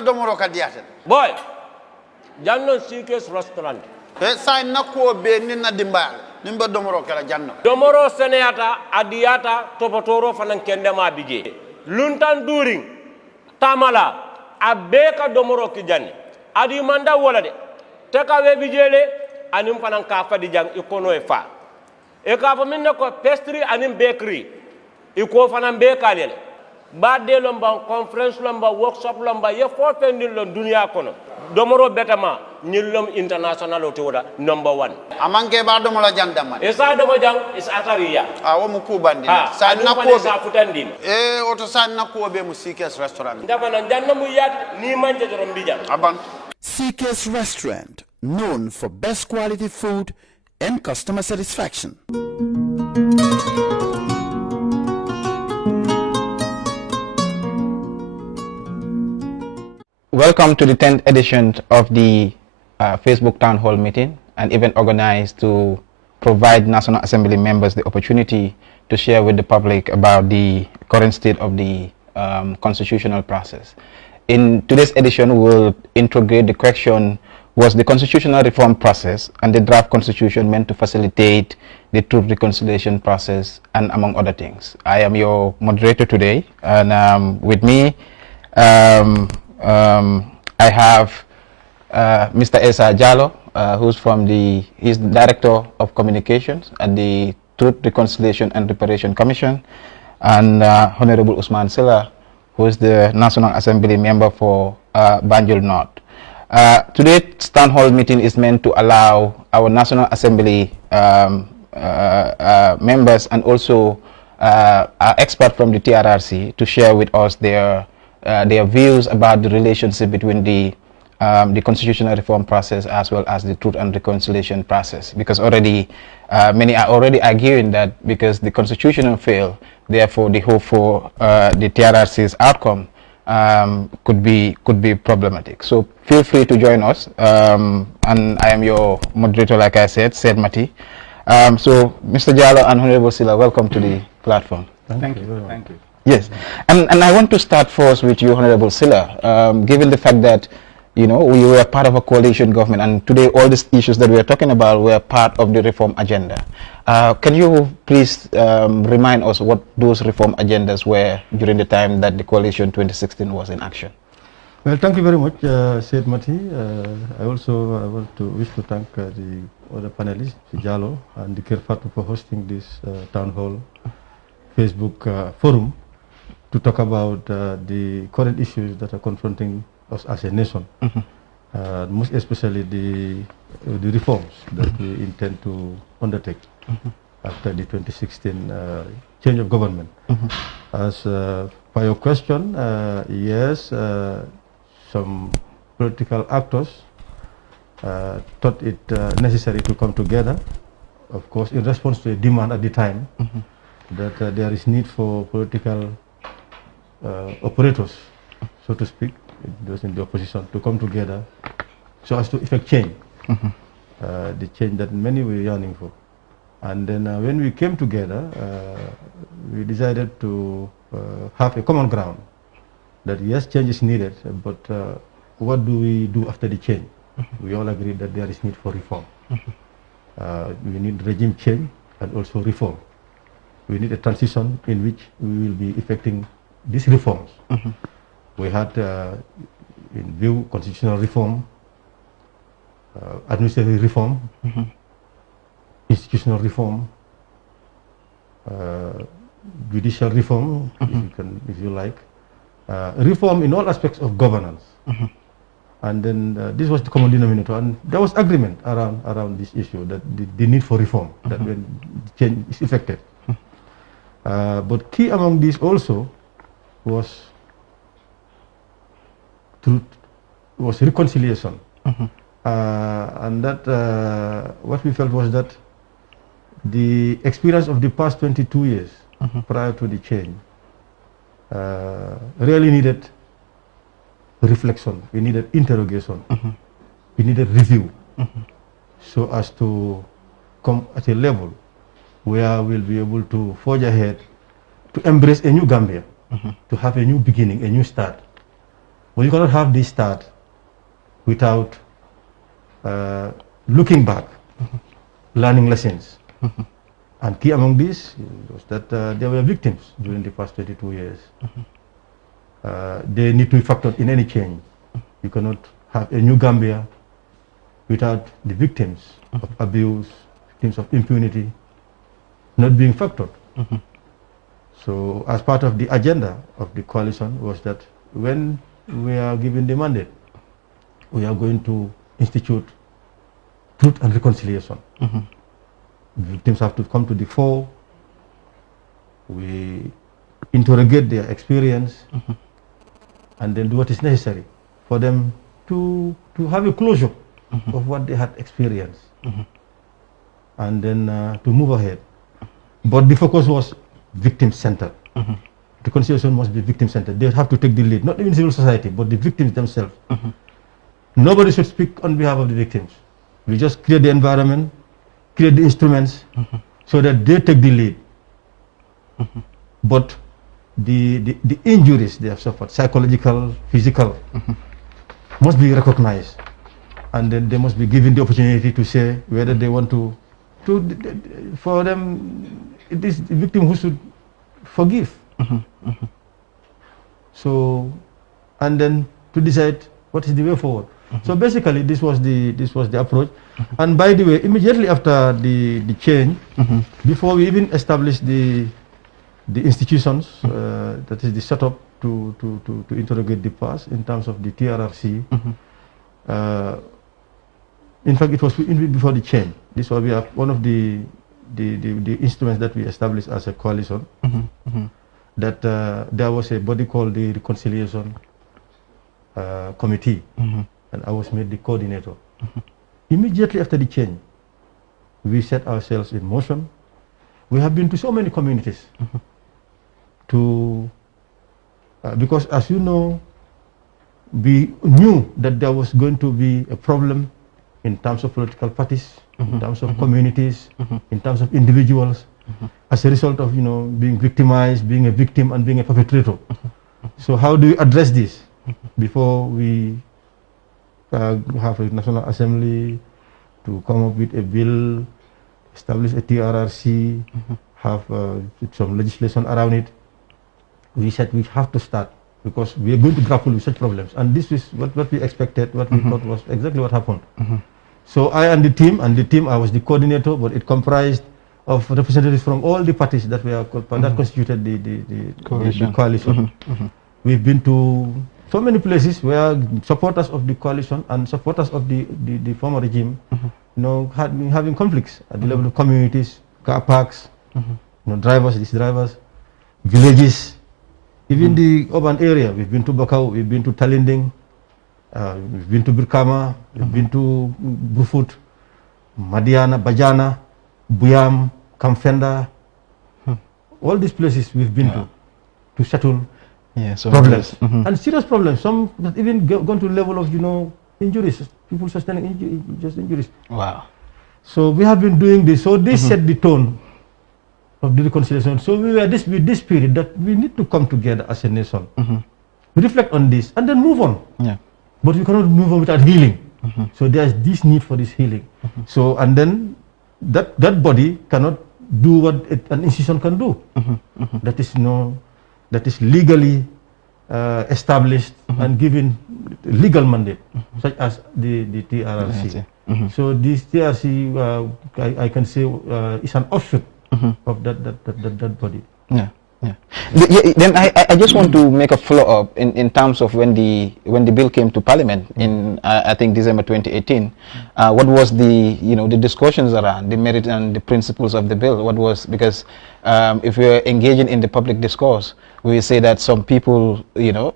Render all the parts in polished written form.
domoro kadiyata boy janno sikes restaurant e say nakko be ninna dimbal nimba domoro kala janno domoro seneyata adiyata topotoro fanan kendema bije luntan during tamala abeka domoro ki janni adi manda wala de taka we bijele anim fanan ka fadi jang ikono e fa e ka fa minne ko pastry anim bakery iko fanan be kalele badde lomba conference lomba workshop lomba ye fo fendin lon dunia kono domoro betama nyillom international o tewoda number 1 amanke ba domo la jandama e sa domo jang is atariya wo mu kubandi sa nakko sa futandin e oto sa nakko be mu CK's restaurant ndaba nan janna mu yat ni manje dorom bijam aban CK's restaurant known for best quality food and customer satisfaction. Welcome to the 10th edition of the Facebook Town Hall meeting, an event organized to provide National Assembly members the opportunity to share with the public about the current state of the constitutional process. In today's edition, we will integrate the question, was the constitutional reform process and the draft constitution meant to facilitate the truth reconciliation process, and among other things. I am your moderator today, and with me, I have Mr. Essa Jallow, he's the Director of Communications at the Truth, Reconciliation and Reparation Commission, and Honorable Ousman Sillah, who is the National Assembly member for Banjul North. Today's town hall meeting is meant to allow our National Assembly members and also our expert from the TRRC to share with us their views about the relationship between the constitutional reform process as well as the truth and reconciliation process, because already many are already arguing that because the constitution failed, therefore the hope for the TRRC's outcome could be problematic. So feel free to join us, and I am your moderator, like I said, Matty. So Mr. Jallow and Honorable Sillah, welcome to the platform. Thank you. Thank you. Yes, and I want to start first with you, Honorable Sillah. Given the fact that, you know, we were part of a coalition government, and today all these issues that we are talking about were part of the reform agenda. Can you please remind us what those reform agendas were during the time that the coalition 2016 was in action? Well, thank you very much, Sait Matty. I also want to wish to thank the other panelists, Jallow and the Kerr Fatou, for hosting this town hall Facebook forum to talk about the current issues that are confronting us as a nation, most especially the reforms that we intend to undertake after the 2016 change of government. As for your question, yes, some political actors thought it necessary to come together, of course, in response to a demand at the time that there is need for political operators, so to speak, those in the opposition, to come together so as to effect change, the change that many were yearning for. And then when we came together, we decided to have a common ground that yes, change is needed, but what do we do after the change? We all agreed that there is need for reform. We need regime change and also reform. We need a transition in which we will be effecting these reforms. We had in view constitutional reform, administrative reform, institutional reform, judicial reform, if you like, reform in all aspects of governance. And then this was the common denominator, and there was agreement around this issue, that the need for reform, that when change is effected. But key among these also was truth, was reconciliation. And that what we felt was that the experience of the past 22 years prior to the change really needed reflection, we needed interrogation, we needed review, so as to come at a level where we'll be able to forge ahead, to embrace a new Gambia, to have a new beginning, a new start. But you cannot have this start without looking back, learning lessons. And key among these was that there were victims during the past 22 years. They need to be factored in any change. You cannot have a new Gambia without the victims of abuse, victims of impunity, not being factored. So as part of the agenda of the coalition was that when we are given the mandate, we are going to institute truth and reconciliation. Victims have to come to the fore. We interrogate their experience and then do what is necessary for them to have a closure of what they had experienced and then to move ahead. But the focus was victim-centered. Reconciliation must be victim-centered. They have to take the lead, not even civil society, but the victims themselves. Nobody should speak on behalf of the victims. We just create the environment, create the instruments so that they take the lead. But the injuries they have suffered, psychological, physical, must be recognized. And then they must be given the opportunity to say whether they want to for them, it is the victim who should forgive. So, and then to decide what is the way forward. So basically, this was the approach. And by the way, immediately after the change, before we even established the institutions, that is the setup to interrogate the past in terms of the TRRC. In fact, it was before the change. This was one of the instruments that we established as a coalition. That there was a body called the Reconciliation Committee, and I was made the coordinator. Immediately after the change, we set ourselves in motion. We have been to so many communities because, as you know, we knew that there was going to be a problem in terms of political parties, in terms of communities, in terms of individuals, as a result of being victimized, being a victim, and being a perpetrator. So how do we address this before we have a National Assembly to come up with a bill, establish a TRRC, have some legislation around it? We said we have to start because we are going to grapple with such problems. And this is what we expected, what we thought was exactly what happened. So I and the team, I was the coordinator, but it comprised of representatives from all the parties that were that constituted the coalition. We've been to so many places where supporters of the coalition and supporters of the former regime, had been having conflicts at the level of communities, car parks, drivers, villages, even the urban area. We've been to Bakau, we've been to Talinding, we've been to Birkama, we've been to Bufut, Madiana, Bajana, Buyam, Kamfenda. All these places we've been to settle problems. And serious problems. Some have even gone to the level of, injuries, people sustaining injuries. Wow. So we have been doing this. So this set the tone of the reconciliation. So we were with this spirit that we need to come together as a nation. We reflect on this and then move on. But we cannot move on without healing. So there's this need for this healing. So, and then that body cannot do what an institution can do. That is legally established and given legal mandate, such as the TRRC. So this TRRC, I can say, is an offshoot of that body. Then I just want to make a follow-up in terms of when the bill came to Parliament in I think December 2018. What was the discussions around the merit and the principles of the bill? What was, because if we are engaging in the public discourse, we say that some people,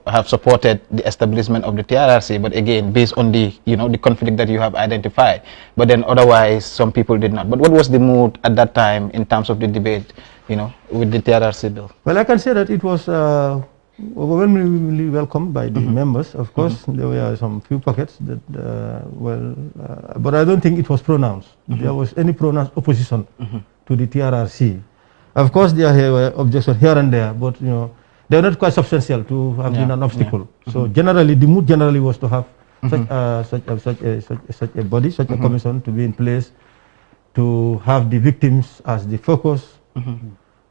have supported the establishment of the TRRC, but again, based on the, the conflict that you have identified. But then otherwise, some people did not. But what was the mood at that time in terms of the debate, with the TRRC bill? Well, I can say that it was overwhelmingly welcomed by the members. Of course, there were some few pockets that, but I don't think it was pronounced. There was any pronounced opposition to the TRRC. Of course, there were objections here and there, but they were not quite substantial to have been an obstacle. So generally, the mood generally was to have such a body, such a commission to be in place, to have the victims as the focus,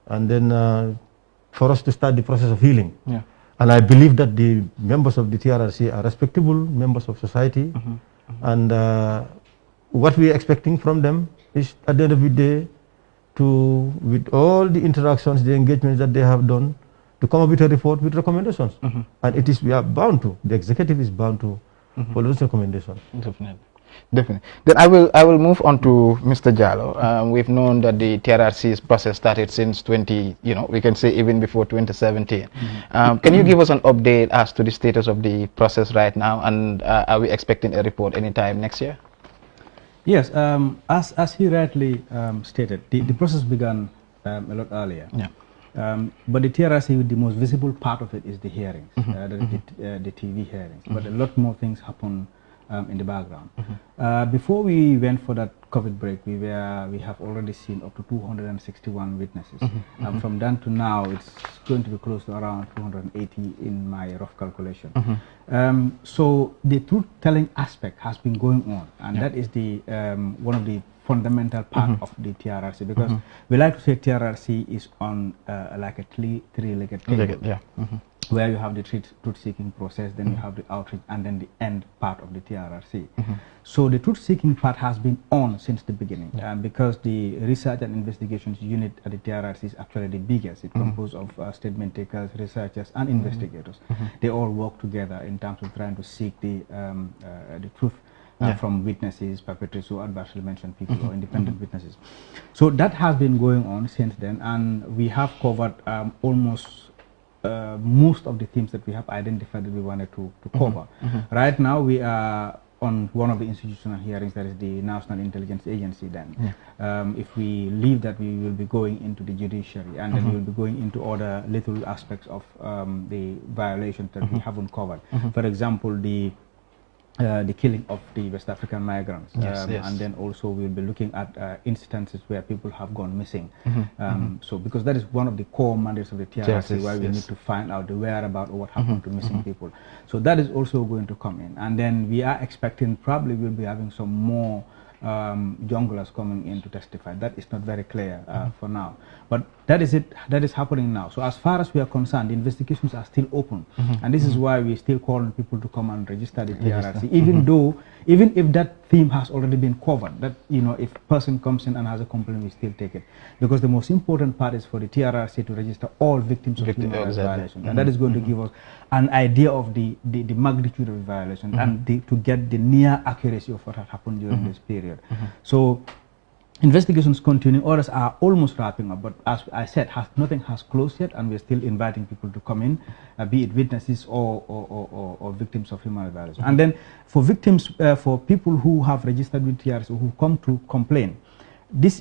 and then for us to start the process of healing. And I believe that the members of the TRRC are respectable members of society, and what we are expecting from them is, at the end of the day, with all the interactions, the engagements that they have done, to come up with a report with recommendations. And we are bound to, the executive is bound to follow those recommendations. Definitely. Then I will move on to Mr. Jallow. We've known that the TRRC's process started since we can say even before 2017. Can you give us an update as to the status of the process right now, and are we expecting a report anytime next year? Yes, as he rightly stated, the process began a lot earlier. But the TRRC, the most visible part of it is the hearings, the TV hearings. But a lot more things happen in the background. Before we went for that COVID break, we have already seen up to 261 witnesses. From then to now, it's going to be close to around 280 in my rough calculation. So the truth-telling aspect has been going on, and that is the one of the fundamental part of the TRRC, because we like to say TRRC is on like a three-legged table, where you have the truth-seeking process, then you have the outreach, and then the end part of the TRRC. So the truth-seeking part has been on since the beginning, because the research and investigations unit at the TRRC is actually the biggest. It's composed of statement takers, researchers, and investigators. They all work together in terms of trying to seek the truth from witnesses, perpetrators, who adversely mentioned people, or independent witnesses. So that has been going on since then, and we have covered almost most of the themes that we have identified that we wanted to cover. Right now, we are on one of the institutional hearings, that is the National Intelligence Agency. Then, if we leave that, we will be going into the judiciary, and then we will be going into other little aspects of the violations that we haven't covered. For example, the killing of the West African migrants, and then also we'll be looking at instances where people have gone missing. So because that is one of the core mandates of the TRRC, why we need to find out the whereabouts or what happened to missing people. So that is also going to come in, and then we are expecting probably we'll be having some more junglers coming in to testify. That is not very clear for now, but that is it. That is happening now. So as far as we are concerned, the investigations are still open, and this is why we still calling people to come and register the TRRC, even if that theme has already been covered. That if a person comes in and has a complaint, we still take it, because the most important part is for the TRRC to register all victims of human rights violations, and that is going to give us an idea of the magnitude of the violation, and to get the near accuracy of what had happened during this period. So investigations continue, others are almost wrapping up, but as I said, nothing has closed yet, and we're still inviting people to come in, be it witnesses or victims of human rights violations. And then for victims, for people who have registered with TRRC, who come to complain,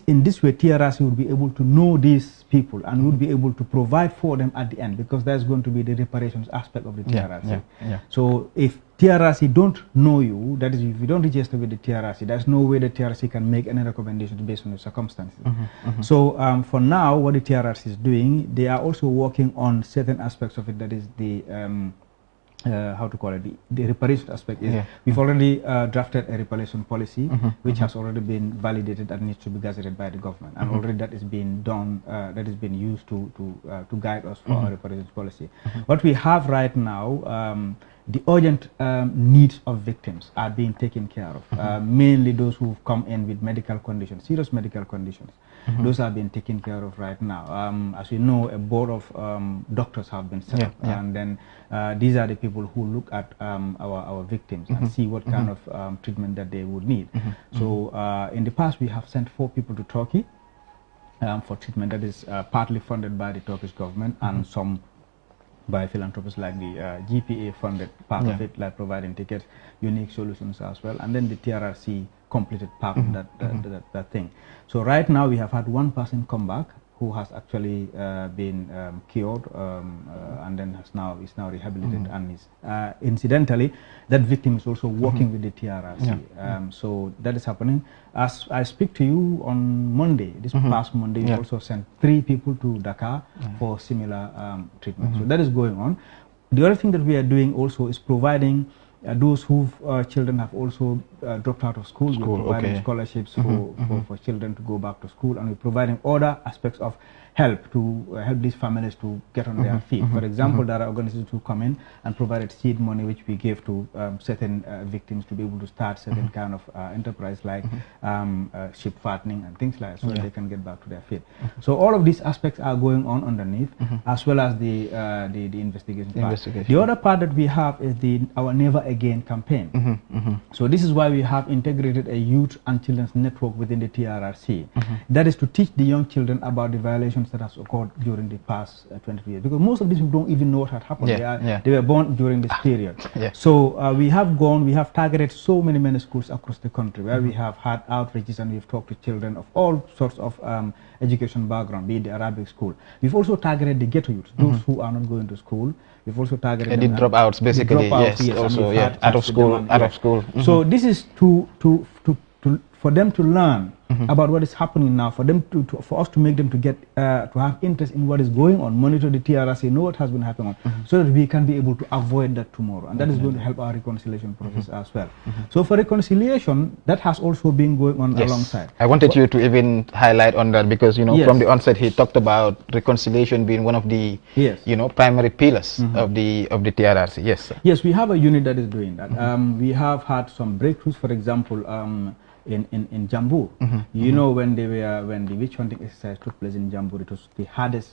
in this way, TRRC would be able to know these people and would be able to provide for them at the end, because that's going to be the reparations aspect of the TRRC. So if TRRC don't know you, that is, if you don't register with the TRRC, there's no way the TRRC can make any recommendations based on the circumstances. So for now, what the TRRC is doing, they are also working on certain aspects of it, that is the how to call it, the reparation aspect. Is we've already drafted a reparation policy, which has already been validated and needs to be gazetted by the government, and already that is being done, that is being used to guide us for our reparations policy. What we have right now, the urgent needs of victims are being taken care of, mainly those who've come in with medical conditions, serious medical conditions. Those are being taken care of right now. As you know, a board of doctors have been set up, and then these are the people who look at our victims and see what kind of treatment that they would need. So in the past, we have sent 4 people to Turkey for treatment that is partly funded by the Turkish government, and some by philanthropists like the GPA funded part of it, like providing tickets, unique solutions as well, and then the TRRC completed part of that thing. So right now we have had one person come back who has actually been cured and then is now rehabilitated and is incidentally that victim is also working with the TRRC. So that is happening. As I speak to you on Monday, this past Monday, we also sent 3 people to Dakar for similar treatment. So that is going on. The other thing that we are doing also is providing those whose children have also dropped out of school. We're providing scholarships for children to go back to school, and we're providing other aspects of help to help these families to get on their feet. For example, there are organizations who come in and provided seed money which we give to certain victims to be able to start certain kind of enterprise like sheep fattening and things like that, so that they can get back to their feet. So all of these aspects are going on underneath, as well as the investigation part. The other part that we have is our Never Again campaign. So this is why we have integrated a youth and children's network within the TRRC. That is to teach the young children about the violations that has occurred during the past 22 years, because most of these people don't even know what had happened. They were born during this period. So we have targeted so many schools across the country where we have had outreaches, and we've talked to children of all sorts of education background, be it the Arabic school. We've also targeted the ghetto youth, those who are not going to school. We've also targeted the dropouts, basically. Also out of school. So this is for them to learn about what is happening now, for them for us to make them to get to have interest in what is going on, monitor the TRRC, know what has been happening so that we can be able to avoid that tomorrow, and that is going to help our reconciliation process as well. So for reconciliation, that has also been going on alongside. I wanted you to even highlight on that, because from the onset he talked about reconciliation being one of the primary pillars of the TRRC. Yes, sir. Yes, we have a unit that is doing that. We have had some breakthroughs. For example, in Jambur, when the witch hunting exercise took place in Jambur, it was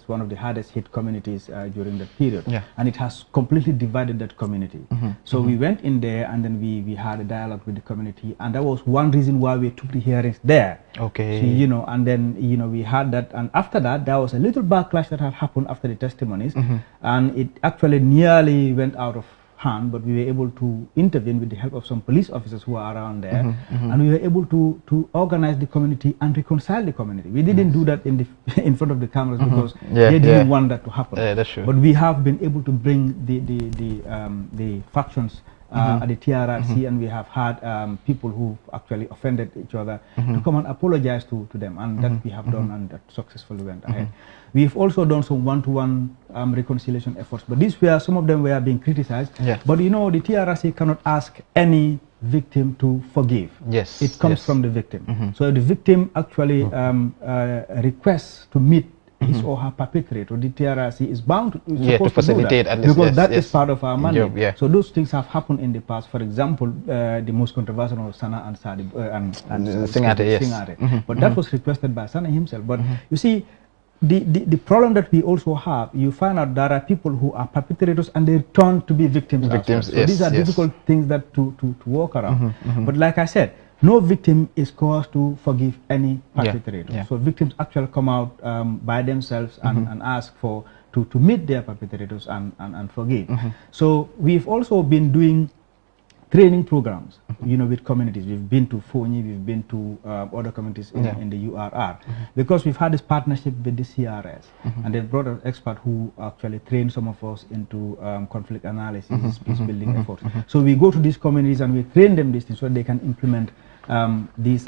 one of the hardest hit communities during that period, and it has completely divided that community. So we went in there, and then we had a dialogue with the community, and that was one reason why we took the hearings there. So, and then we had that, and after that there was a little backlash that had happened after the testimonies, and it actually nearly went out of hand, but we were able to intervene with the help of some police officers who are around there, and we were able to organize the community and reconcile the community. We didn't do that in front of the cameras because they didn't want that to happen. That's true. But we have been able to bring the factions at the TRRC, and we have had people who actually offended each other to come and apologize to them, and that we have done, and that successfully went ahead. We've also done some one-to-one reconciliation efforts, but some of them were being criticized. But the TRRC cannot ask any victim to forgive. It comes from the victim. So if the victim actually requests to meet his or her perpetrator, the TRRC is bound to facilitate to do that, because that is part of our mandate. So those things have happened in the past. For example, the most controversial was Sana and Sadi and Singate. But that was requested by Sana himself. But you see, the problem that we also have, you find out there are people who are perpetrators and they turn to be victims. So these are difficult things that to work around. But like I said, no victim is caused to forgive any perpetrator. So victims actually come out by themselves and ask to meet their perpetrators and forgive. So we've also been doing training programs, with communities. We've been to Fonyi, we've been to other communities in the URR, because we've had this partnership with the CRS, and they've brought an expert who actually trained some of us into conflict analysis, peace building efforts. So we go to these communities and we train them these things so they can implement these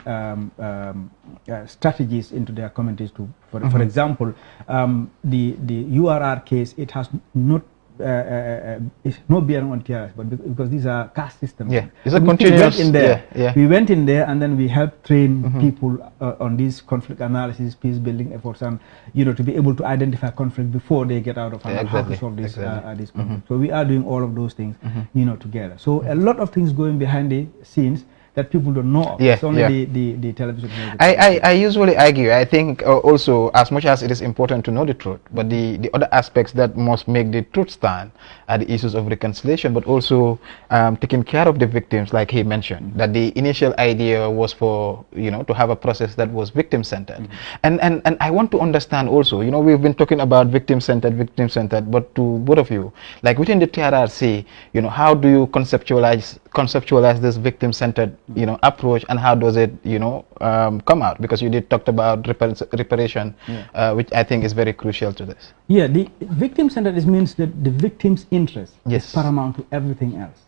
strategies into their communities. For example, the URR case, it has not it's no bearing on TRS, but because these are caste systems. It's a continuous. We went in there and then we helped train people on these conflict analysis, peace building efforts, and to be able to identify conflict before they get out of hand, how to solve these conflicts. So we are doing all of those things, together. So a lot of things going behind the scenes that people don't know of. It's only the television. I usually argue, I think also, as much as it is important to know the truth, but the other aspects that must make the truth stand the issues of reconciliation, but also taking care of the victims, like he mentioned, that the initial idea was for, to have a process that was victim-centered. And I want to understand also, we've been talking about victim-centered, but to both of you, like within the TRRC, how do you conceptualize this victim-centered, approach, and how does it, come out? Because you did talk about reparation, which I think is very crucial to this. Yeah, the victim-centered means that the victim's interest Yes. is paramount to everything else.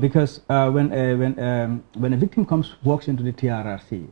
Because when a victim walks into the TRRC,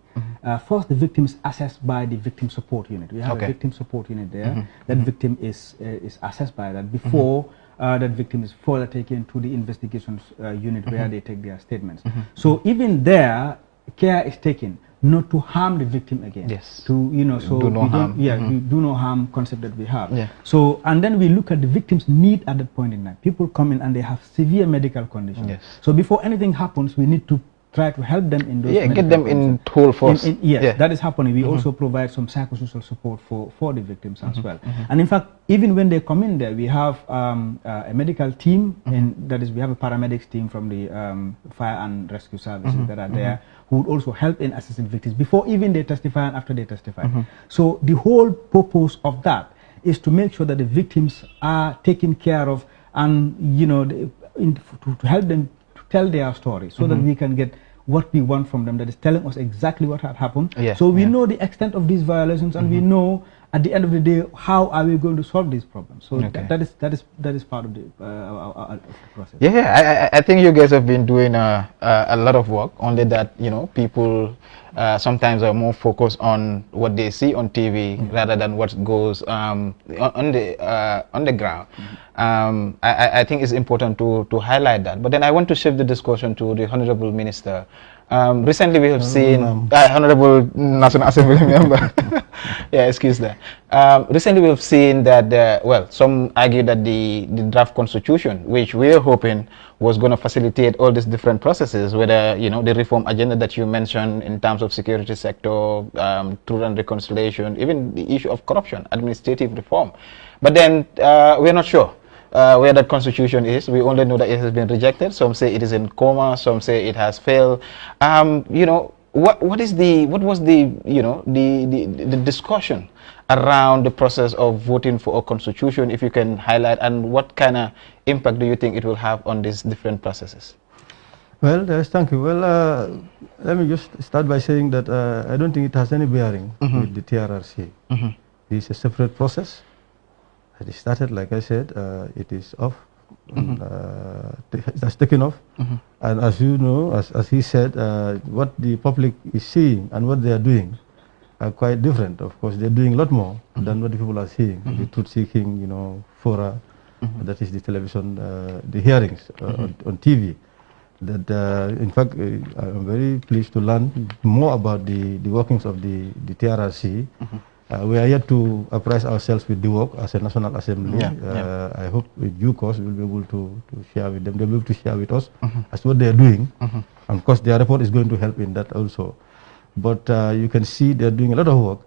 first the victim is assessed by the victim support unit. We have a victim support unit there. That victim is assessed by that before that victim is further taken to the investigations unit where they take their statements. So even there, care is taken not to harm the victim again. Yes. To so do no harm. we do no harm concept that we have. Yeah. So and then we look at the victim's need at that point in time. People come in and they have severe medical conditions. Yes. So before anything happens, we need to try to help them in those. Yeah, get them in whole force. Yes, that is happening. We also provide some psychosocial support for the victims as well. And in fact, even when they come in there, we have a medical team, and that is, we have a paramedics team from the fire and rescue services that are there, who would also help in assisting victims before even they testify and after they testify. So the whole purpose of that is to make sure that the victims are taken care of, and to help them to tell their story, so that we can get what we want from them, that is telling us exactly what had happened. So we know the extent of these violations, and we know at the end of the day how are we going to solve these problems. So that is part of the process. Yeah, I think you guys have been doing a lot of work. Only that people sometimes are more focused on what they see on TV rather than what goes on the ground. I think it's important to highlight that. But then I want to shift the discussion to the Honorable Minister. Recently we have seen Honorable National Assembly member. Yeah, excuse that. Recently we have seen that some argue that the draft constitution, which we are hoping was going to facilitate all these different processes, whether the reform agenda that you mentioned in terms of security sector, truth and reconciliation, even the issue of corruption, administrative reform. But then we're not sure where that constitution is. We only know that it has been rejected. Some say it is in coma. Some say it has failed. What was the discussion around the process of voting for a constitution, if you can highlight, and what kind of impact do you think it will have on these different processes? Well, thank you. Well, let me just start by saying that I don't think it has any bearing with the TRRC. It's a separate process. It started, like I said, it is off. It has taken off. And as you know, as he said, what the public is seeing and what they are doing are quite different. Of course, they're doing a lot more than what the people are seeing. The truth-seeking, fora, that is the television, the hearings on TV. That, in fact, I'm very pleased to learn more about the workings of the TRRC. We are yet to apprise ourselves with the work as a National Assembly. I hope with due course we'll be able to share with them. They'll be able to share with us as to what they are doing. And of course, their report is going to help in that also. But you can see they're doing a lot of work.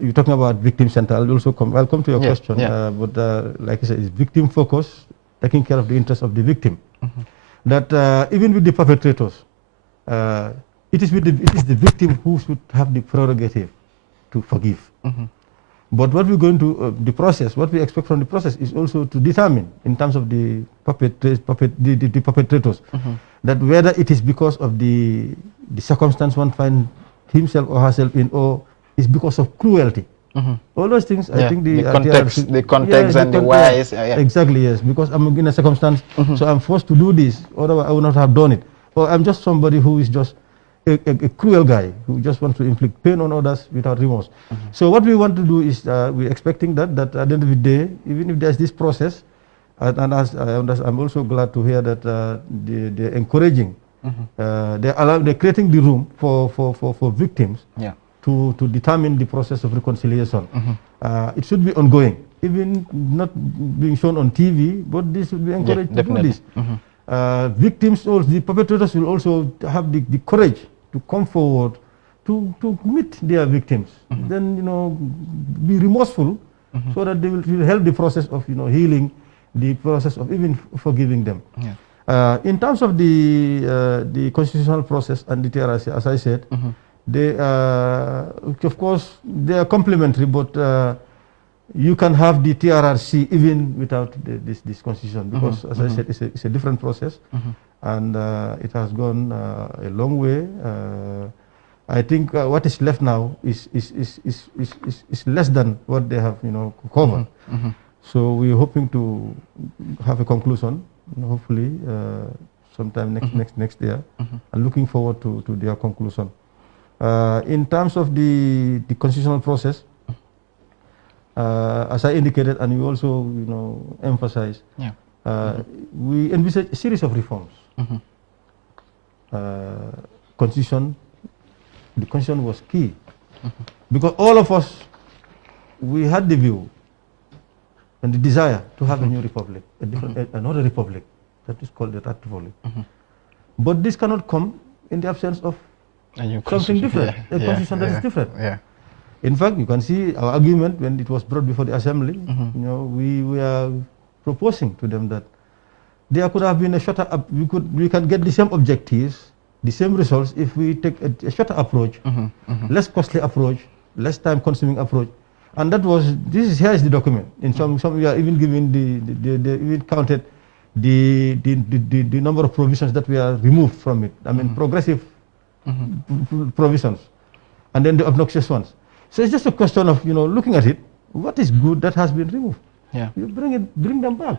You're talking about victim center. I'll come to your question. But like I said, it's victim focus, taking care of the interests of the victim. That even with the perpetrators, it is the victim who should have the prerogative to forgive. But what we're going to, the process, what we expect from the process is also to determine, in terms of the perpetrators, that whether it is because of the circumstance one finds himself or herself in, or is because of cruelty. All those things, I think the context and the whys. Exactly, yes. Because I'm in a circumstance, so I'm forced to do this, otherwise I would not have done it. Or I'm just somebody who is just a cruel guy who just wants to inflict pain on others without remorse. So what we want to do is we're expecting that at the end of the day, even if there's this process, and as I'm also glad to hear that they're encouraging, they're creating the room for victims to determine the process of reconciliation. It should be ongoing, even not being shown on TV, but this should be encouraged to do this. Victims, also, the perpetrators will also have the courage to come forward to meet their victims. Then, be remorseful, so that they will help the process of, healing the process of even forgiving them. In terms of the constitutional process and the TRRC, as I said, they of course they are complementary, but you can have the TRRC even without this constitution, because as I said, it's a different process, and it has gone a long way. I think what is left now is less than what they have covered. So we're hoping to have a conclusion, hopefully sometime next year, and looking forward to their conclusion. In terms of the constitutional process, as I indicated, and we also emphasize, we envisage a series of reforms. The constitution was key, because all of us, we had the view and the desire to have a new republic, another republic that is called the Third Republic. But this cannot come in the absence of something different, a constitution that is different. In fact, you can see our argument when it was brought before the assembly. We were proposing to them that there could have been a shorter. We can get the same objectives, the same results if we take a shorter approach, less costly approach, less time-consuming approach. And that was, here is the document. In some we are even giving they even counted the number of provisions that we are removed from it. I mean, progressive provisions, and then the obnoxious ones. So it's just a question of looking at it. What is good that has been removed? You bring them back.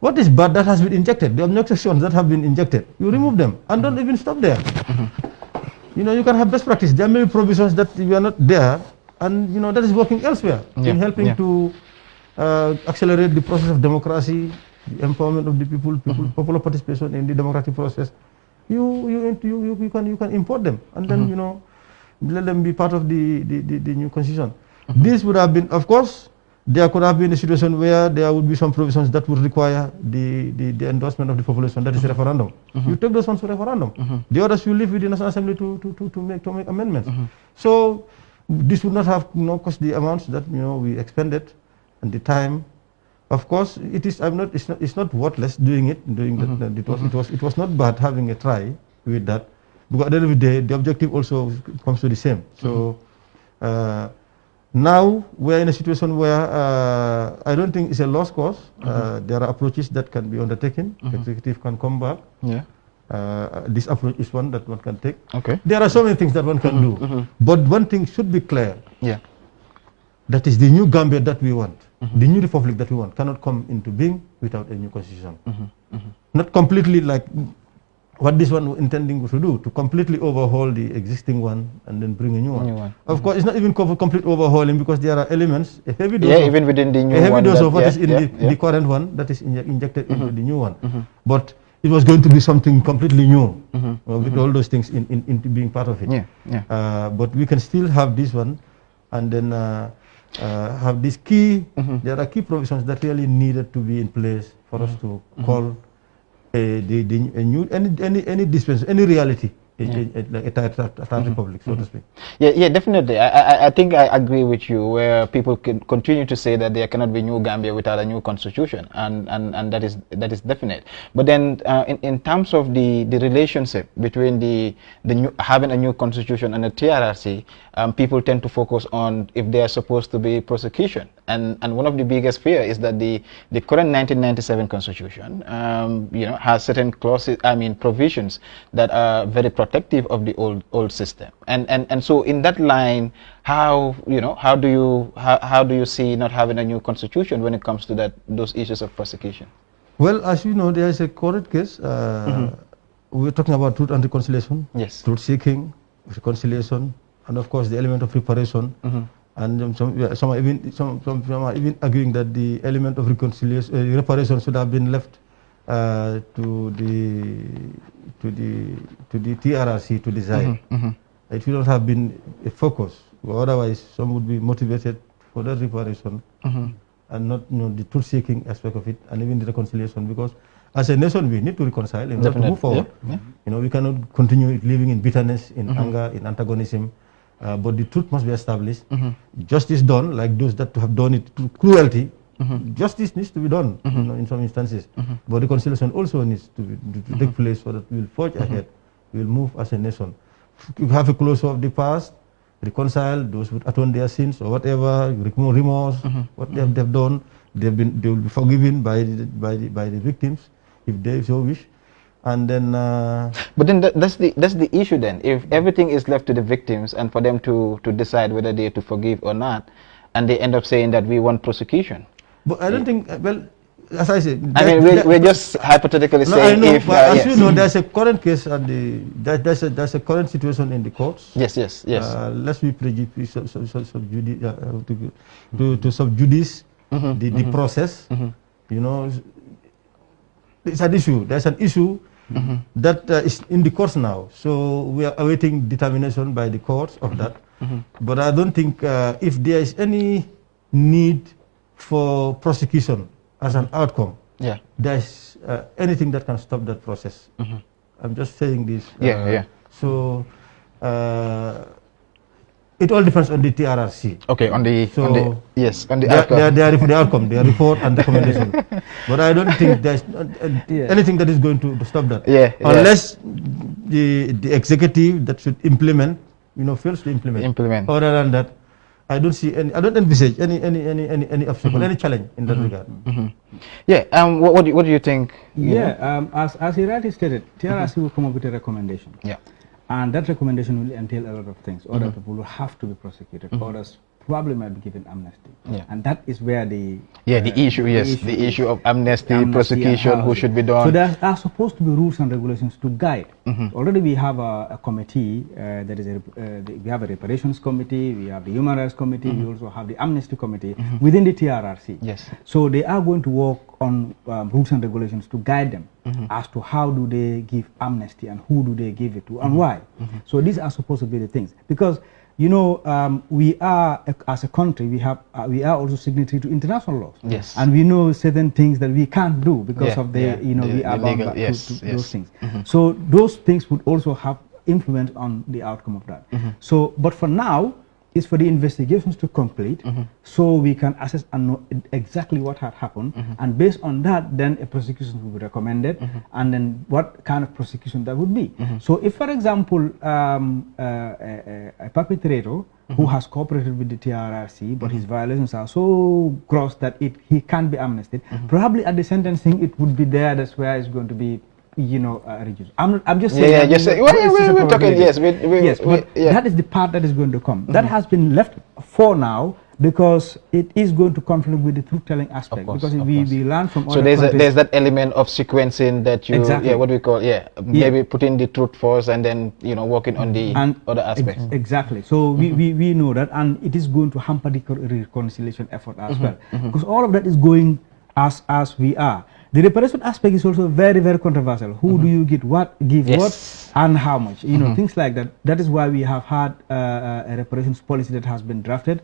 What is bad that has been injected? The obnoxious ones that have been injected, you remove them, and don't even stop there. You can have best practice. There may be provisions that you are not there, and that is working elsewhere in helping to accelerate the process of democracy, the empowerment of the people, popular participation in the democratic process. You can import them, and then let them be part of the new constitution. This would have been, of course, there could have been a situation where there would be some provisions that would require the endorsement of the population, that is a referendum. You take those ones to referendum. The others you leave with the National Assembly to make amendments. So this would not have cost the amounts that we expended and the time. Of course, it's not worthless doing it. It was not bad having a try with that, because at the end of the day, the objective also comes to the same. So now we're in a situation where I don't think it's a lost cause. There are approaches that can be undertaken. Executive can come back. This approach is one that one can take. There are so many things that one can do. But one thing should be clear. That is the new Gambia that we want. The new republic that we want cannot come into being without a new constitution. Not completely like what this one intending to do, to completely overhaul the existing one and then bring a new one. Of course, it's not even complete overhauling, because there are elements, a heavy dose even within the new one. A heavy dose of what is in the current one that is injected into the new one. But it was going to be something completely new, with all those things into being part of it. But we can still have this one, and then have this key. There are key provisions that really needed to be in place for us to call a new any dispensation, any reality, like a third republic, so to speak. Yeah, definitely. I think I agree with you, where people can continue to say that there cannot be new Gambia without a new constitution, and that is definite. But then, in terms of the relationship between the new, having a new constitution and the TRRC, people tend to focus on if there are supposed to be prosecution, and one of the biggest fear is that the current 1997 constitution, has certain clauses, provisions that are very protective of the old system, and so in that line, how do you see not having a new constitution when it comes to those issues of prosecution? Well, as you know, there is a court case. We're talking about truth and reconciliation. Truth seeking, reconciliation, and of course the element of reparation. And some are even arguing that the element of reconciliation, reparation should have been left to the TRRC to decide. It should not have been a focus. Otherwise, some would be motivated for that reparation and not the truth-seeking aspect of it, and even the reconciliation. Because as a nation, we need to reconcile and to move forward. We cannot continue living in bitterness, in anger, in antagonism. But the truth must be established. Justice done, like those that have done it through cruelty, justice needs to be done in some instances. But reconciliation also needs to take place so that we'll forge ahead, we'll move as a nation. We have a close of the past, reconcile those who atone their sins or whatever, remorse, what they've done, they will be forgiven by the victims if they so wish. And then, but then that's the issue. Then, if everything is left to the victims and for them to decide whether they are to forgive or not, and they end up saying that we want prosecution. But I don't think. Well, as I said, I mean, we're just hypothetically saying. I know, if, but as yes. you know, there's a current case and there's a current situation in the courts. Yes. Let's be prejudiced to subjudice the process. You know, it's an issue. There's an issue that is in the courts now. So we are awaiting determination by the courts of that. But I don't think if there is any need for prosecution as an outcome, there's anything that can stop that process. I'm just saying this. So it all depends on the TRRC. Okay, on the outcome. The outcome, their report and recommendation. But I don't think there's anything that is going to stop that. Unless the executive that should implement, fails to implement. Other than that, I don't see any. I don't envisage any obstacle, any challenge in that regard. What do you think? As he rightly stated, TRRC will come up with a recommendation. And that recommendation will entail a lot of things. Other people will have to be prosecuted. Others probably might be given amnesty. And that is where the issue of amnesty prosecution, who should be done. So there are supposed to be rules and regulations to guide. Already we have a committee. We have a reparations committee. We have the human rights committee. We also have the amnesty committee within the TRRC. So they are going to work on rules and regulations to guide them as to how do they give amnesty and who do they give it to and why. So these are supposed to be the things, because we are, as a country, we are also signatory to international laws. And we know certain things that we can't do because of we are bound to those things. So those things would also have influence on the outcome of that. So, but for now, is for the investigations to complete, so we can assess and know exactly what had happened, and based on that, then a prosecution will be recommended, and then what kind of prosecution that would be. So if, for example, a perpetrator who has cooperated with the TRRC, but his violations are so gross that he can't be amnested, probably at the sentencing it would be there, that's where it's going to be reduced. I'm just saying. We're talking. That is the part that is going to come. That has been left for now because it is going to conflict with the truth-telling aspect. Because we learn from other countries. So there's that element of sequencing that you what do we call maybe putting the truth first and then working on the other aspects. Exactly. So we know that, and it is going to hamper the reconciliation effort as well, because all of that is going as we are. The reparation aspect is also very, very controversial. Who do you give what, and how much? Things like that. That is why we have had a reparations policy that has been drafted,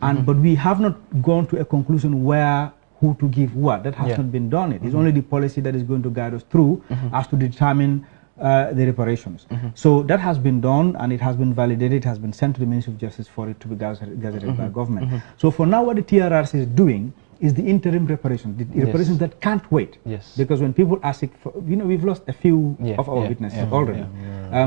but we have not gone to a conclusion where who to give what. That has not been done yet. It's only the policy that is going to guide us through as to determine the reparations. So that has been done, and it has been validated. It has been sent to the Ministry of Justice for it to be gazetted by government. So for now, what the TRRC is doing is the interim reparations, the reparations that can't wait. Because when people are sick, we've lost a few of our witnesses already.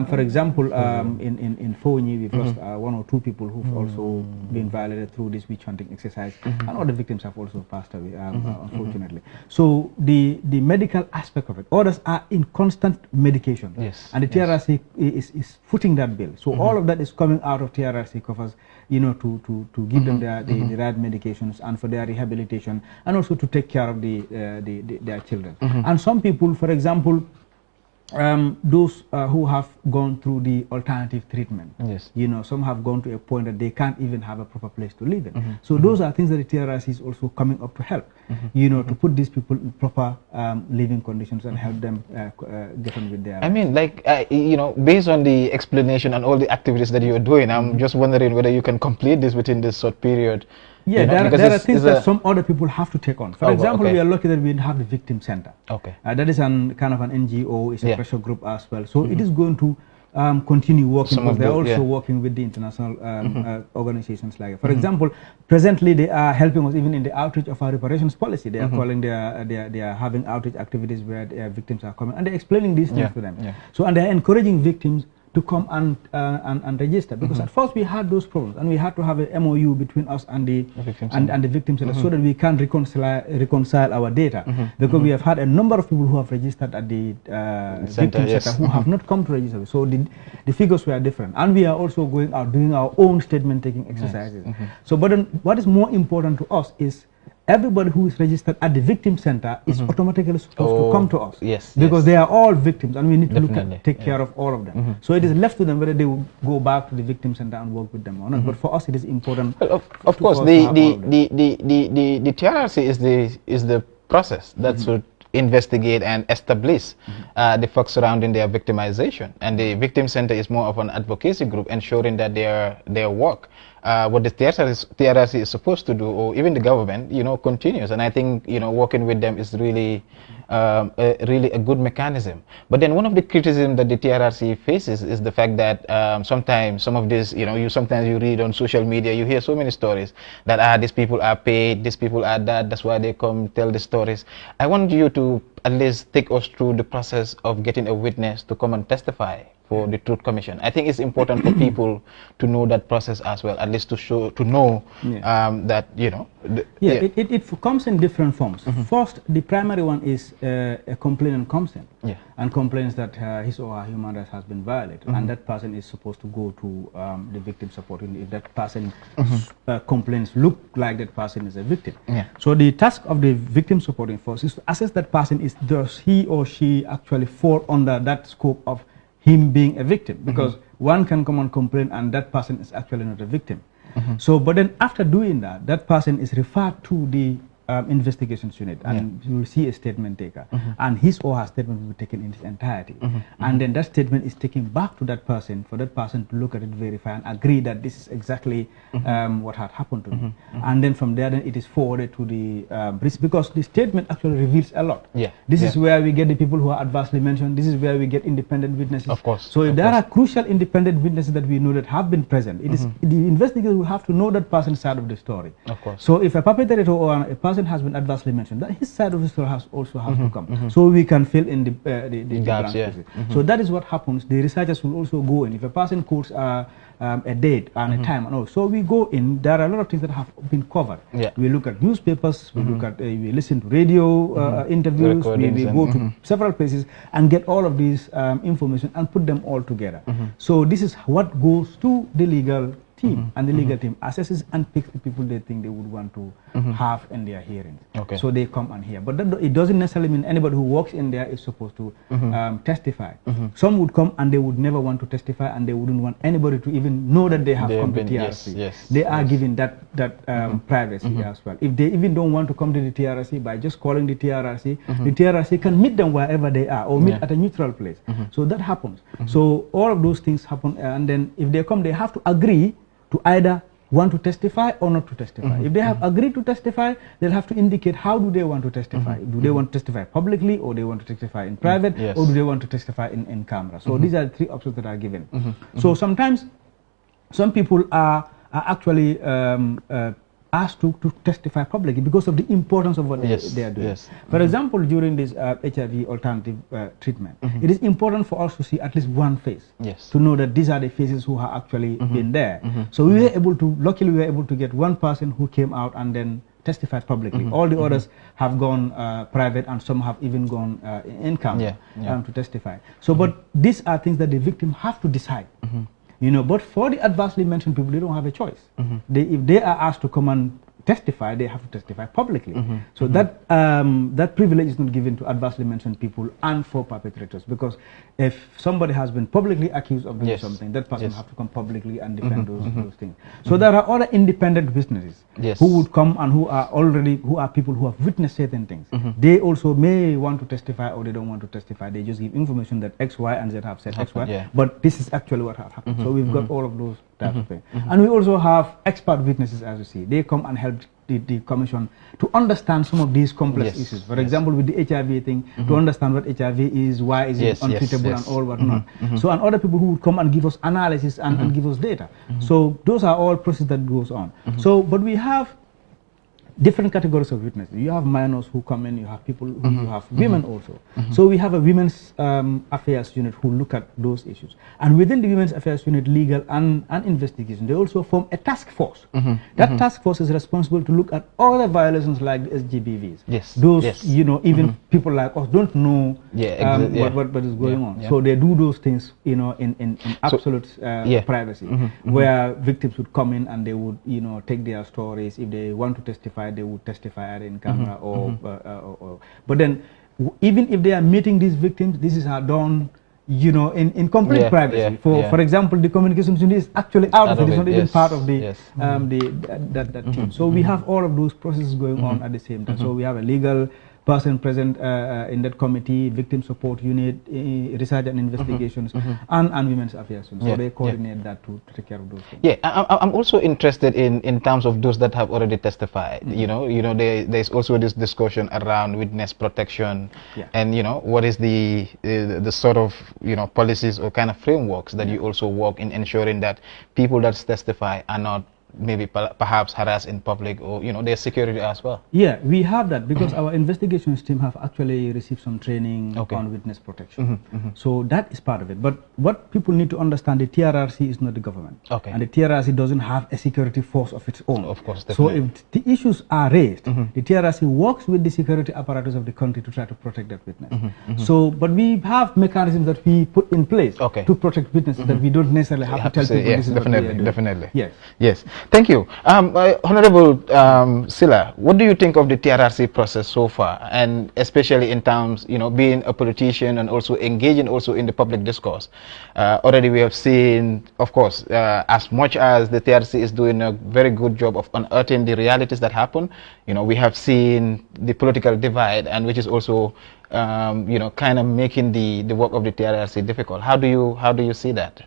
For example, in Fonyi, we've lost 1 or 2 people who've also been violated through this witch hunting exercise, and other victims have also passed away, unfortunately. So the medical aspect of it, others are in constant medication, and the TRRC is footing that bill. So all of that is coming out of TRRC coffers, to give them the right medications and for their rehabilitation, and also to take care of their children. And some people, for example, those who have gone through the alternative treatment, some have gone to a point that they can't even have a proper place to live in. So those are things that the TRRC is also coming up to help, to put these people in proper living conditions and help them get on with their lives. I mean, based on the explanation and all the activities that you're doing, I'm just wondering whether you can complete this within this short period. There are things that some other people have to take on. For example, we are lucky that we have the victim center. That is kind of an NGO, it's a pressure group as well. So it is going to continue working, Some because of they're the- also working with the international organizations like, for example, presently they are helping us even in the outreach of our reparations policy. They are calling they are having outreach activities where their victims are coming and they're explaining these things to them. So, and they're encouraging victims to come and register, because at first we had those problems and we had to have a MOU between us and the victims so that we can reconcile our data, because we have had a number of people who have registered at the victim center who have not come to register. So the figures were different, and we are also going out doing our own statement taking exercises. So but then what is more important to us is everybody who is registered at the victim center is automatically supposed to come to us. Because they are all victims and we need to take care of all of them. So it is left to them whether they will go back to the victim center and work with them or not. But for us it is important. Well, of course, the TRRC is the process that should investigate and establish the facts surrounding their victimization, and the victim center is more of an advocacy group ensuring that their work, what the TRRC is supposed to do, or even the government, continues. And I think working with them is really really a good mechanism. But then one of the criticisms that the TRRC faces is the fact that sometimes some of this, sometimes you read on social media, you hear so many stories that these people are paid, these people are that, that's why they come tell the stories. I want you to at least take us through the process of getting a witness to come and testify for the Truth Commission. I think it's important for people to know that process as well, at least to know that, it comes in different forms. First, the primary one is a complainant comes in and complains that his or her human rights has been violated, and that person is supposed to go to the victim support unit if that person complaints look like that person is a victim. So the task of the victim supporting force is to assess that person does he or she actually fall under that scope of him being a victim, because one can come and complain and that person is actually not a victim. So, but then after doing that, that person is referred to the investigations unit, and you will see a statement taker, and his or her statement will be taken in its entirety, and then that statement is taken back to that person for that person to look at it, verify, and agree that this is exactly what had happened to me, and then from there, then it is forwarded to the because the statement actually reveals a lot. This is where we get the people who are adversely mentioned. This is where we get independent witnesses. Of course. So if there are crucial independent witnesses that we know that have been present, it is the investigator will have to know that person's side of the story. Of course. So if a perpetrator or a person has been adversely mentioned, that his side of the story also has to come, so we can fill in the gaps. So that is what happens. The researchers will also go in. If a person quotes a date and a time and all, so we go in. There are a lot of things that have been covered. We look at newspapers, we look at we listen to radio interviews, we go to several places and get all of these information and put them all together. So this is what goes to the legal team, and the legal team assesses and picks the people they think they would want to have in their hearings. So they come and hear. But it doesn't necessarily mean anybody who walks in there is supposed to testify. Some would come and they would never want to testify, and they wouldn't want anybody to even know that they have come to TRC. They are given that privacy as well. If they even don't want to come to the TRC, by just calling the TRC can meet them wherever they are, or meet at a neutral place. So that happens. So all of those things happen, and then if they come, they have to agree to either want to testify or not to testify. If they have agreed to testify, they'll have to indicate how do they want to testify. Do they want to testify publicly, or they want to testify in private, or do they want to testify in camera? So these are the three options that are given. So sometimes some people are actually asked to testify publicly because of the importance of what they are doing. For example, during this HIV alternative treatment, it is important for us to see at least one face, to know that these are the faces who have actually been there. So we were able to, luckily we were able to get one person who came out and then testified publicly. All the others have gone private, and some have even gone in camera to testify. So, but these are things that the victim have to decide. But for the adversely mentioned people, they don't have a choice. If they are asked to come and testify, they have to testify publicly. So that privilege is not given to adversely mentioned people and for perpetrators, because if somebody has been publicly accused of doing something, that person will have to come publicly and defend those things. So there are other independent witnesses who would come and who are people who have witnessed certain things. They also may want to testify, or they don't want to testify. They just give information that X, Y, and Z have said X, Y, but this is actually what has happened. So we've got all of those types of things. And we also have expert witnesses, as you see. They come and help the commission to understand some of these complex issues. For example, with the HIV thing, to understand what HIV is, why is it untreatable and all whatnot. So, and other people who would come and give us analysis and give us data. So those are all processes that goes on. So, but we have different categories of witnesses. You have minors who come in, you have people who you have women also. So we have a women's affairs unit who look at those issues. And within the women's affairs unit, legal and investigation, they also form a task force. That task force is responsible to look at all the violations like the SGBVs. Those, you know, even people like us don't know what is going on. So they do those things, you know, in absolute privacy, where victims would come in and they would, you know, take their stories. If they want to testify, they would testify either in camera but then even if they are meeting these victims, this is done, you know, in complete privacy. For example, the communications unit is actually out of it. It's not even part of the that team. So we have all of those processes going on at the same time. So we have a legal person present in that committee, victim support unit, research and investigations, and women's affairs. So they coordinate that to take care of those things. Yeah, I'm also interested in terms of those that have already testified. You know, there's also this discussion around witness protection, and you know, what is the sort of, you know, policies or kind of frameworks that you also work in ensuring that people that testify are not maybe perhaps harassed in public, or, you know, their security as well. Yeah, we have that because our investigations team have actually received some training on witness protection. So that is part of it. But what people need to understand, the TRRC is not the government. And the TRRC doesn't have a security force of its own. Of course, definitely. So if the issues are raised, the TRRC works with the security apparatus of the country to try to protect that witness. So, but we have mechanisms that we put in place to protect witnesses that we don't necessarily have to tell people this is definitely. Yes. Thank you. Honorable Sillah, what do you think of the TRRC process so far, and especially in terms, you know, being a politician and also engaging also in the public discourse? Already we have seen, of course, as much as the TRRC is doing a very good job of unearthing the realities that happen, you know, we have seen the political divide, and which is also, you know, kind of making the work of the TRRC difficult. How do you see that?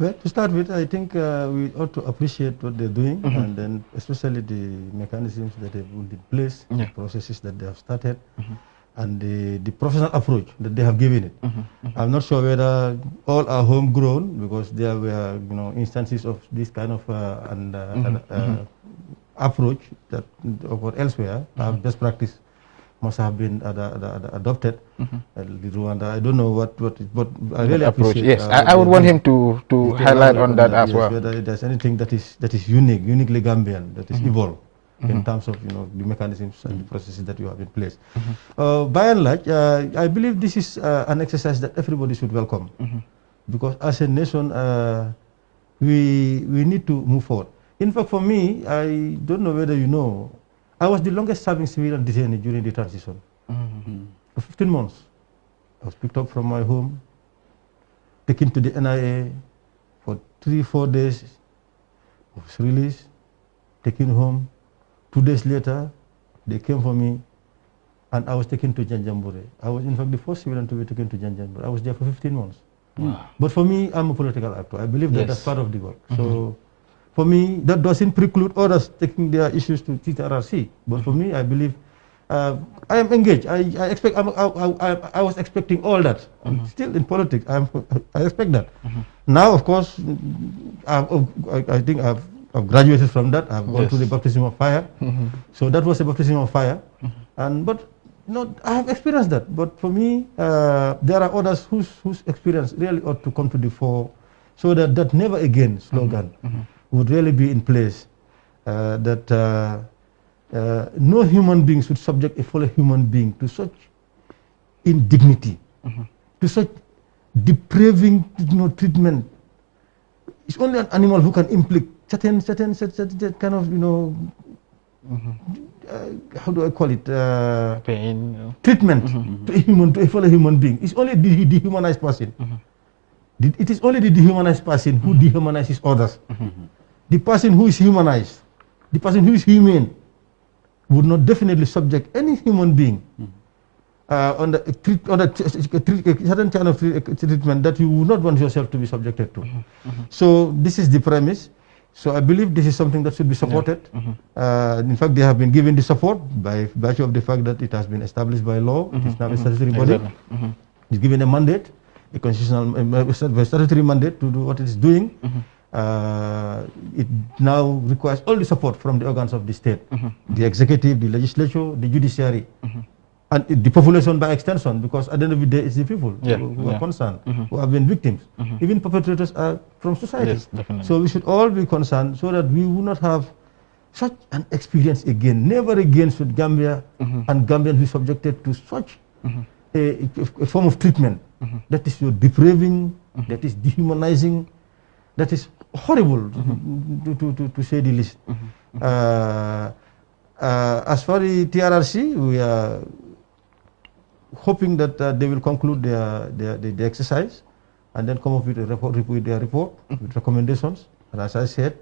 Well, to start with, I think we ought to appreciate what they're doing, and then especially the mechanisms that they've put in place, the processes that they have started, and the professional approach that they have given it. I'm not sure whether all are homegrown, because there were, you know, instances of this kind of approach that occurred elsewhere. Best practice must have been adopted. The Rwanda, I don't know what I really appreciate. Yes, I would want him to highlight on that as well. Whether there's anything that is uniquely Gambian, that is evolved in terms of, you know, the mechanisms and the processes that you have in place. By and large, I believe this is an exercise that everybody should welcome, because as a nation, we need to move forward. In fact, for me, I don't know whether you know, I was the longest serving civilian detainee during the transition. For 15 months. I was picked up from my home, taken to the NIA for 3-4 days. I was released, taken home. 2 days later, they came for me, and I was taken to Janjambure. I was, in fact, the first civilian to be taken to Janjambure. I was there for 15 months. But for me, I'm a political actor. I believe that that's part of the work. So, for me, that doesn't preclude others taking their issues to TRRC. But for me, I believe I am engaged. I was expecting all that. I'm still in politics. I expect that. Now, of course, I think I've graduated from that. I've gone through the baptism of fire. So that was a baptism of fire. But you know, I have experienced that. But for me, there are others whose experience really ought to come to the fore, so that that never again slogan would really be in place, that no human being should subject a fellow human being to such indignity, to such depraving, you know, treatment. It's only an animal who can inflict certain kind of, you know, how do I call it? Pain. Treatment to a fellow human being. It's only the dehumanized person. It is only the dehumanized person who dehumanizes others. The person who is humanized, the person who is humane, would not definitely subject any human being on a certain kind of treatment that you would not want yourself to be subjected to. So this is the premise. So I believe this is something that should be supported. In fact, they have been given the support by virtue of the fact that it has been established by law. It is now a statutory body. It's given a mandate, a constitutional, a statutory mandate to do what it is doing. It now requires all the support from the organs of the state, the executive, the legislature, the judiciary, and the population by extension, because at the end of the day, it's the people who are concerned, who have been victims. Even perpetrators are from society. Yes, definitely. So we should all be concerned so that we will not have such an experience again. Never again should Gambia and Gambians be subjected to such a form of treatment that is so depraving, that is dehumanizing, that is horrible, to say the least. As for the TRRC, we are hoping that they will conclude the exercise and then come up with a report, with recommendations. And as I said,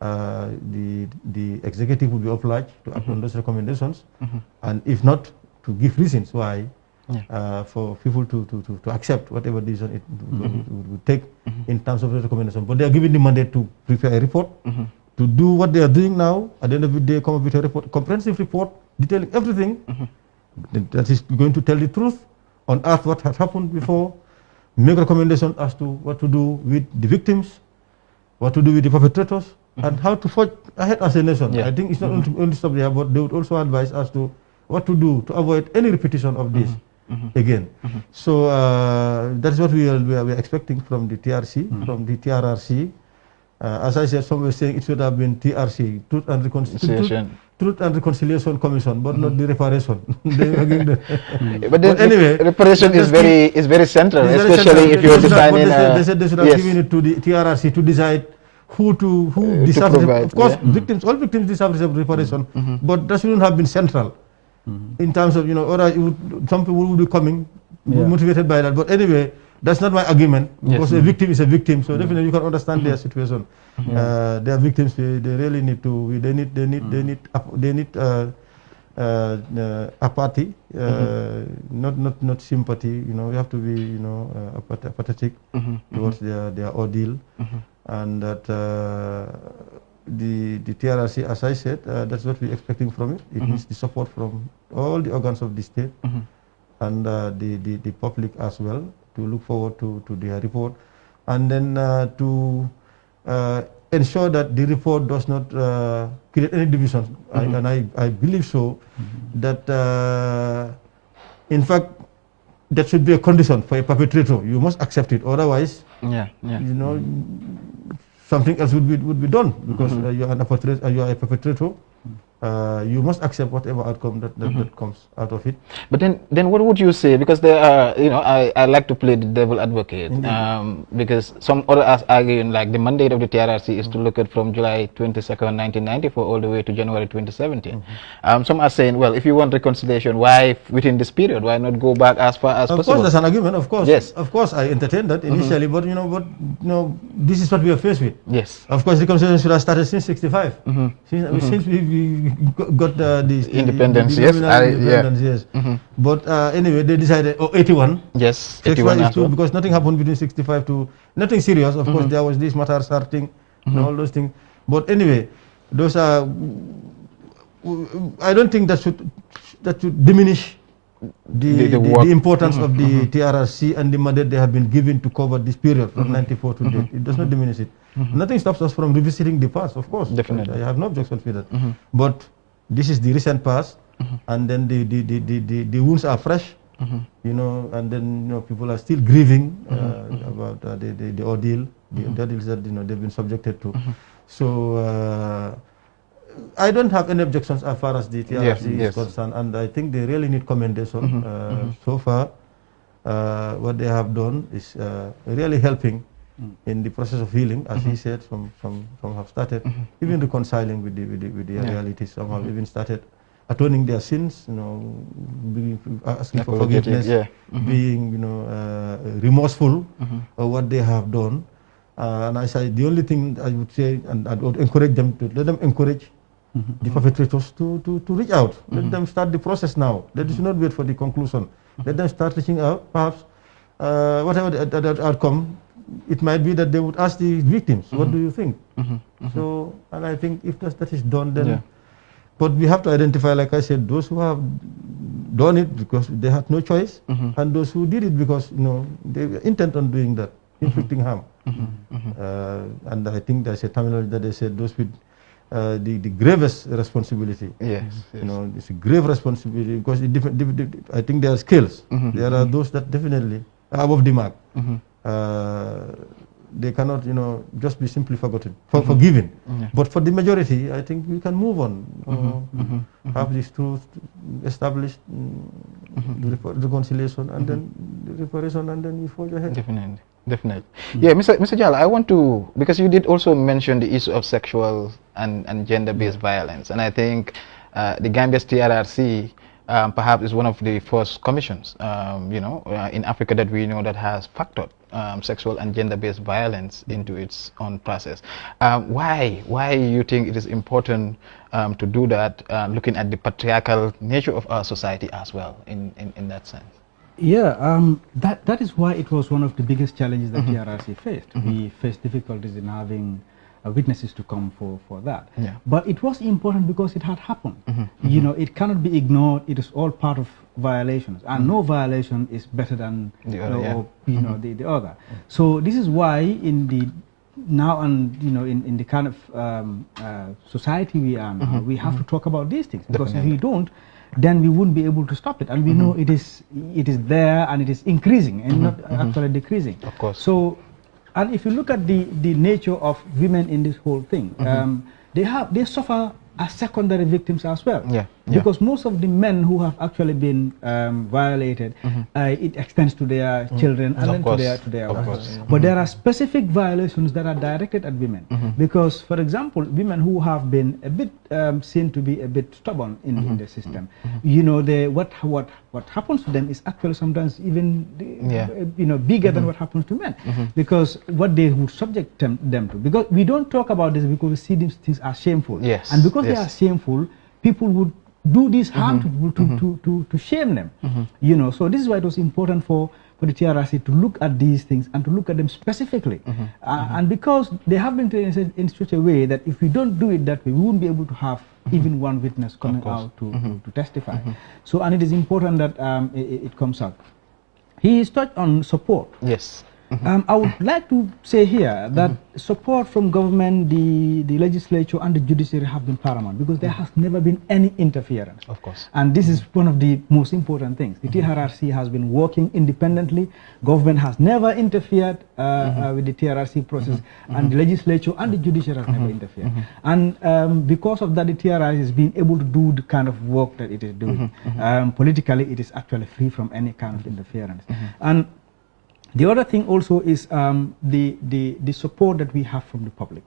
the executive will be obliged to act on those recommendations, and if not, to give reasons why. For people to accept whatever decision it would take in terms of the recommendation. But they are given the mandate to prepare a report, to do what they are doing now. At the end of the day, come up with a report, comprehensive report detailing everything that is going to tell the truth, unearth what has happened before, make recommendations as to what to do with the victims, what to do with the perpetrators, and how to forge ahead as a nation. I think it's not only stop there, but they would also advise as to what to do to avoid any repetition of this again. So that is what we are expecting from the TRC, from the TRRC. As I said, some were saying it should have been TRC, Truth and Reconciliation Commission, but not the reparation. But anyway, reparation is very central, especially if you are designing. They said they should have given it to the TRRC to decide who deserves it. Of course, victims, all victims deserve reparation, but that shouldn't have been central. In terms of, some people will be coming motivated by that. But anyway, that's not my argument, because a victim is a victim. So definitely you can understand their situation. They are victims. They really need to. They need apathy, not sympathy. We have to be apathetic towards their ordeal, and that. The TRRC, as I said, that's what we're expecting from it. It needs the support from all the organs of the state and the public as well, to look forward to their report, and then to ensure that the report does not create any divisions. And I believe so, that in fact that should be a condition for a perpetrator. You must accept it, otherwise, something else would be done, because you are a perpetrator. You must accept whatever outcome that comes out of it. But then what would you say? Because there are, I like to play the devil advocate, because some others are arguing like the mandate of the TRRC is to look at from July 22nd, 1994 all the way to January 2017. Some are saying, well, if you want reconciliation, why within this period? Why not go back as far as possible? Of course, that's an argument. Of course, yes. Of course, I entertained that initially, but this is what we are faced with. Yes. Of course, reconciliation should have started since '65. Since we got the independence. Yes. But anyway, they decided 81. Yes, 81 as well. Because nothing happened between 65 to nothing serious. Of course, there was this matter starting, all those things. But anyway, those are. I don't think that should diminish the importance of the TRRC and the mandate they have been given to cover this period from '94 to date. It does not diminish it. Nothing stops us from revisiting the past, of course. Definitely. I have no objection with that. But this is the recent past, and then the wounds are fresh, and then people are still grieving about the ordeal, the ordeals that they've been subjected to. So I don't have any objections as far as the TRRC is concerned, and I think they really need commendation. So far, what they have done is really helping in the process of healing, as he said. Some have started even reconciling with the realities. Some have even started atoning their sins, asking for forgiveness, being remorseful of what they have done. And I say the only thing I would say, and I would encourage them to let them encourage the perpetrators to reach out. Let them start the process now. Let us not wait for the conclusion. Let them start reaching out. Perhaps whatever the outcome, it might be that they would ask the victims, what do you think? So, and I think if that is done, then, but we have to identify, like I said, those who have done it because they had no choice, and those who did it because, they were intent on doing that, inflicting harm. And I think there's a terminology that they said those with the gravest responsibility. Yes. It's a grave responsibility because I think there are scales. There are those that definitely are above the mark. They cannot, just be simply forgiven. But for the majority, I think we can move on. Have this truth established, the reconciliation, and then the reparation, and then we forge ahead. Definitely. Yeah, Mr. Jallow, I want to, because you did also mention the issue of sexual and gender-based violence, and I think the Gambia's TRRC perhaps is one of the first commissions, in Africa that we know that has factored sexual and gender-based violence into its own process. Why you think it is important to do that, looking at the patriarchal nature of our society as well in that sense? Yeah, that is why it was one of the biggest challenges that TRRC faced. We faced difficulties in having witnesses to come for that. But it was important because it had happened. It cannot be ignored. It is all part of violations, and no violation is better than the other. The other. So this is why in the now and in the kind of society we are now, we have to talk about these things, because if we don't, then we wouldn't be able to stop it. And we know it is there, and it is increasing and not actually decreasing. Of course. So, and if you look at the nature of women in this whole thing, they suffer as secondary victims as well. Because most of the men who have actually been violated, it extends to their children and then to their wives. But there are specific violations that are directed at women. Because, for example, women who have been a bit seen to be a bit stubborn in the system, what happens to them is actually sometimes even bigger than what happens to men. Because what they would subject them to. Because we don't talk about this because we see these things as shameful. And because they are shameful, people would do this harm to shame them. So this is why it was important for the TRRC to look at these things and to look at them specifically. And because they have been trained in such a way that if we don't do it that way, we won't be able to have even one witness coming out to testify. So, and it is important that it comes out. He is touched on support. I would like to say here that support from government, the legislature, and the judiciary have been paramount, because there has never been any interference. Of course. And this is one of the most important things. The TRRC has been working independently. Government has never interfered with the TRRC process, and the legislature and the judiciary has never interfered. And because of that, the TRRC has been able to do the kind of work that it is doing. Politically, it is actually free from any kind of interference. And the other thing also is the support that we have from the public.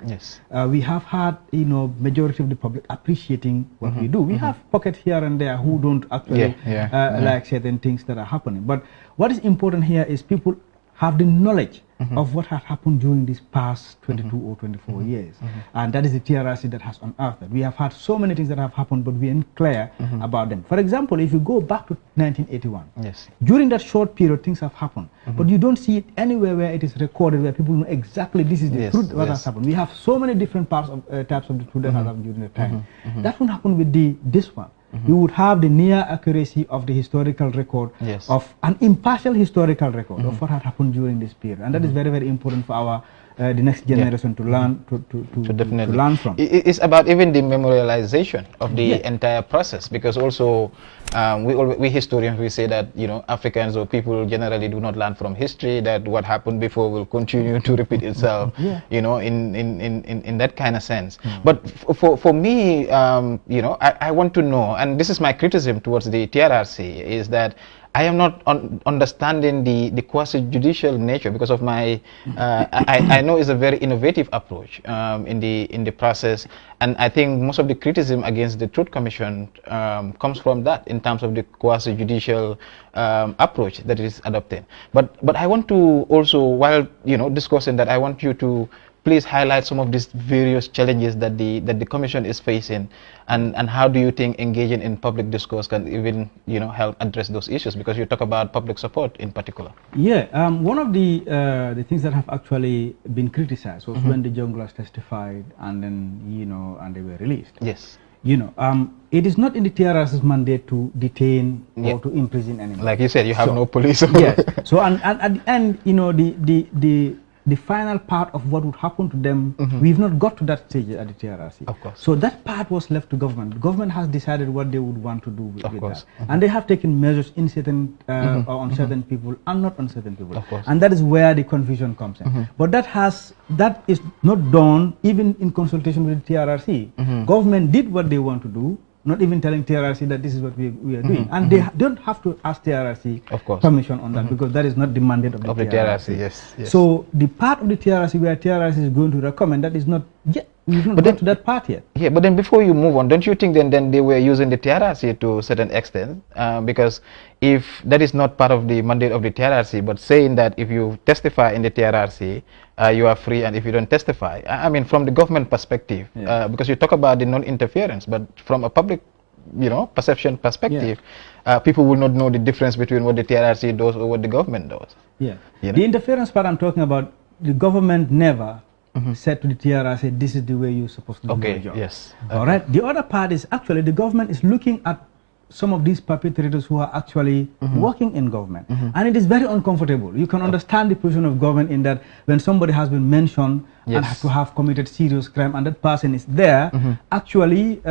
We have had, majority of the public appreciating what we do. We have pockets here and there who don't actually like certain things that are happening. But what is important here is people have the knowledge of what has happened during these past 22 or 24 years. And that is the TRRC that has unearthed that. We have had so many things that have happened, but we aren't clear about them. For example, if you go back to 1981, during that short period, things have happened. But you don't see it anywhere where it is recorded, where people know exactly this is the truth what has happened. We have so many different types of the truth that has happened during the time. That won't happen with this one. You would have the near accuracy of the historical record, of an impartial historical record of what had happened during this period, and that is very, very important for our the next generation to learn to learn from. It's about even the memorialization of the entire process, because also we historians, we say that Africans or people generally do not learn from history, that what happened before will continue to repeat itself, in that kind of sense. But for me, I want to know, and this is my criticism towards the TRRC, is that I am not understanding the quasi-judicial nature, because of my, I know it's a very innovative approach in the process, and I think most of the criticism against the Truth Commission comes from that, in terms of the quasi-judicial approach that it is adopted. But I want to also, while discussing that, I want you to please highlight some of these various challenges that the commission is facing, and how do you think engaging in public discourse can even help address those issues, because you talk about public support in particular. Yeah, one of the things that have actually been criticized was when the junglers testified and then and they were released. Yes. It is not in the TRRC's mandate to detain or to imprison anyone. Like you said, you have no police. Yes. So and at the end, the final part of what would happen to them, we've not got to that stage at the TRRC. Of course. So that part was left to government. The government has decided what they would want to do with course. that. And they have taken measures in certain, on certain people and not on certain people. Of course. And that is where the confusion comes in. But that is not done even in consultation with the TRRC. Government did what they want to do, not even telling TRRC that this is what we are doing. And they don't have to ask TRRC permission on that, because that is not the mandate of the TRRC. Yes. So the part of the TRRC where TRRC is going to recommend, that is not yet, we've not got to that part yet. Yeah, but then before you move on, don't you think then they were using the TRRC to a certain extent? Because if that is not part of the mandate of the TRRC, but saying that if you testify in the TRRC, you are free, and if you don't testify, I mean, from the government perspective, because you talk about the non-interference, but from a public, perception perspective, people will not know the difference between what the TRRC does or what the government does. Yeah, the interference part I'm talking about, the government never said to the TRRC, this is the way you're supposed to do your job. Yes. All right. The other part is actually the government is looking at some of these perpetrators who are actually working in government. And it is very uncomfortable. You can understand the position of government in that when somebody has been mentioned and has to have committed serious crime, and that person is there actually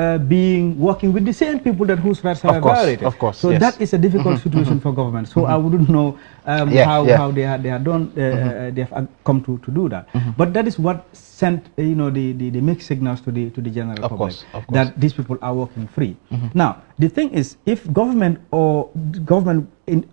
working with the same people that whose rights are violated. Of course. So that is a difficult situation for government. So I wouldn't know how they have done, they have come to do that. But that is what sent the mixed signals to the general public that these people are working free. Now the thing is, if government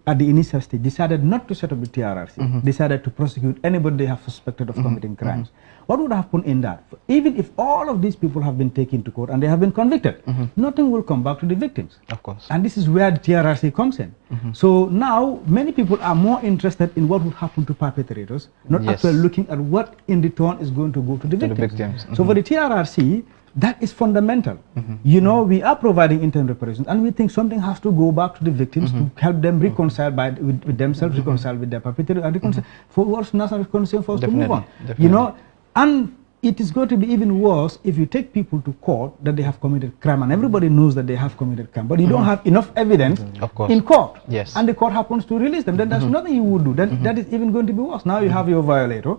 at the initial stage decided not to set up the TRRC, decided to prosecute anybody they have suspected of committing crimes, what would happen in that? Even if all of these people have been taken to court and they have been convicted, nothing will come back to the victims. Of course. And this is where the TRRC comes in. So now many people are more interested in what would happen to perpetrators, not actually looking at what in return is going to go to the victims. So for the TRRC, that is fundamental. We are providing interim reparations, and we think something has to go back to the victims to help them reconcile with themselves, reconcile with their perpetrators, and reconcile for what's national reconciliation for us to move on. And it is going to be even worse if you take people to court that they have committed crime, and everybody knows that they have committed crime, but you don't have enough evidence in court, and the court happens to release them. Then there's nothing you would do. Then that is even going to be worse. Now you have your violator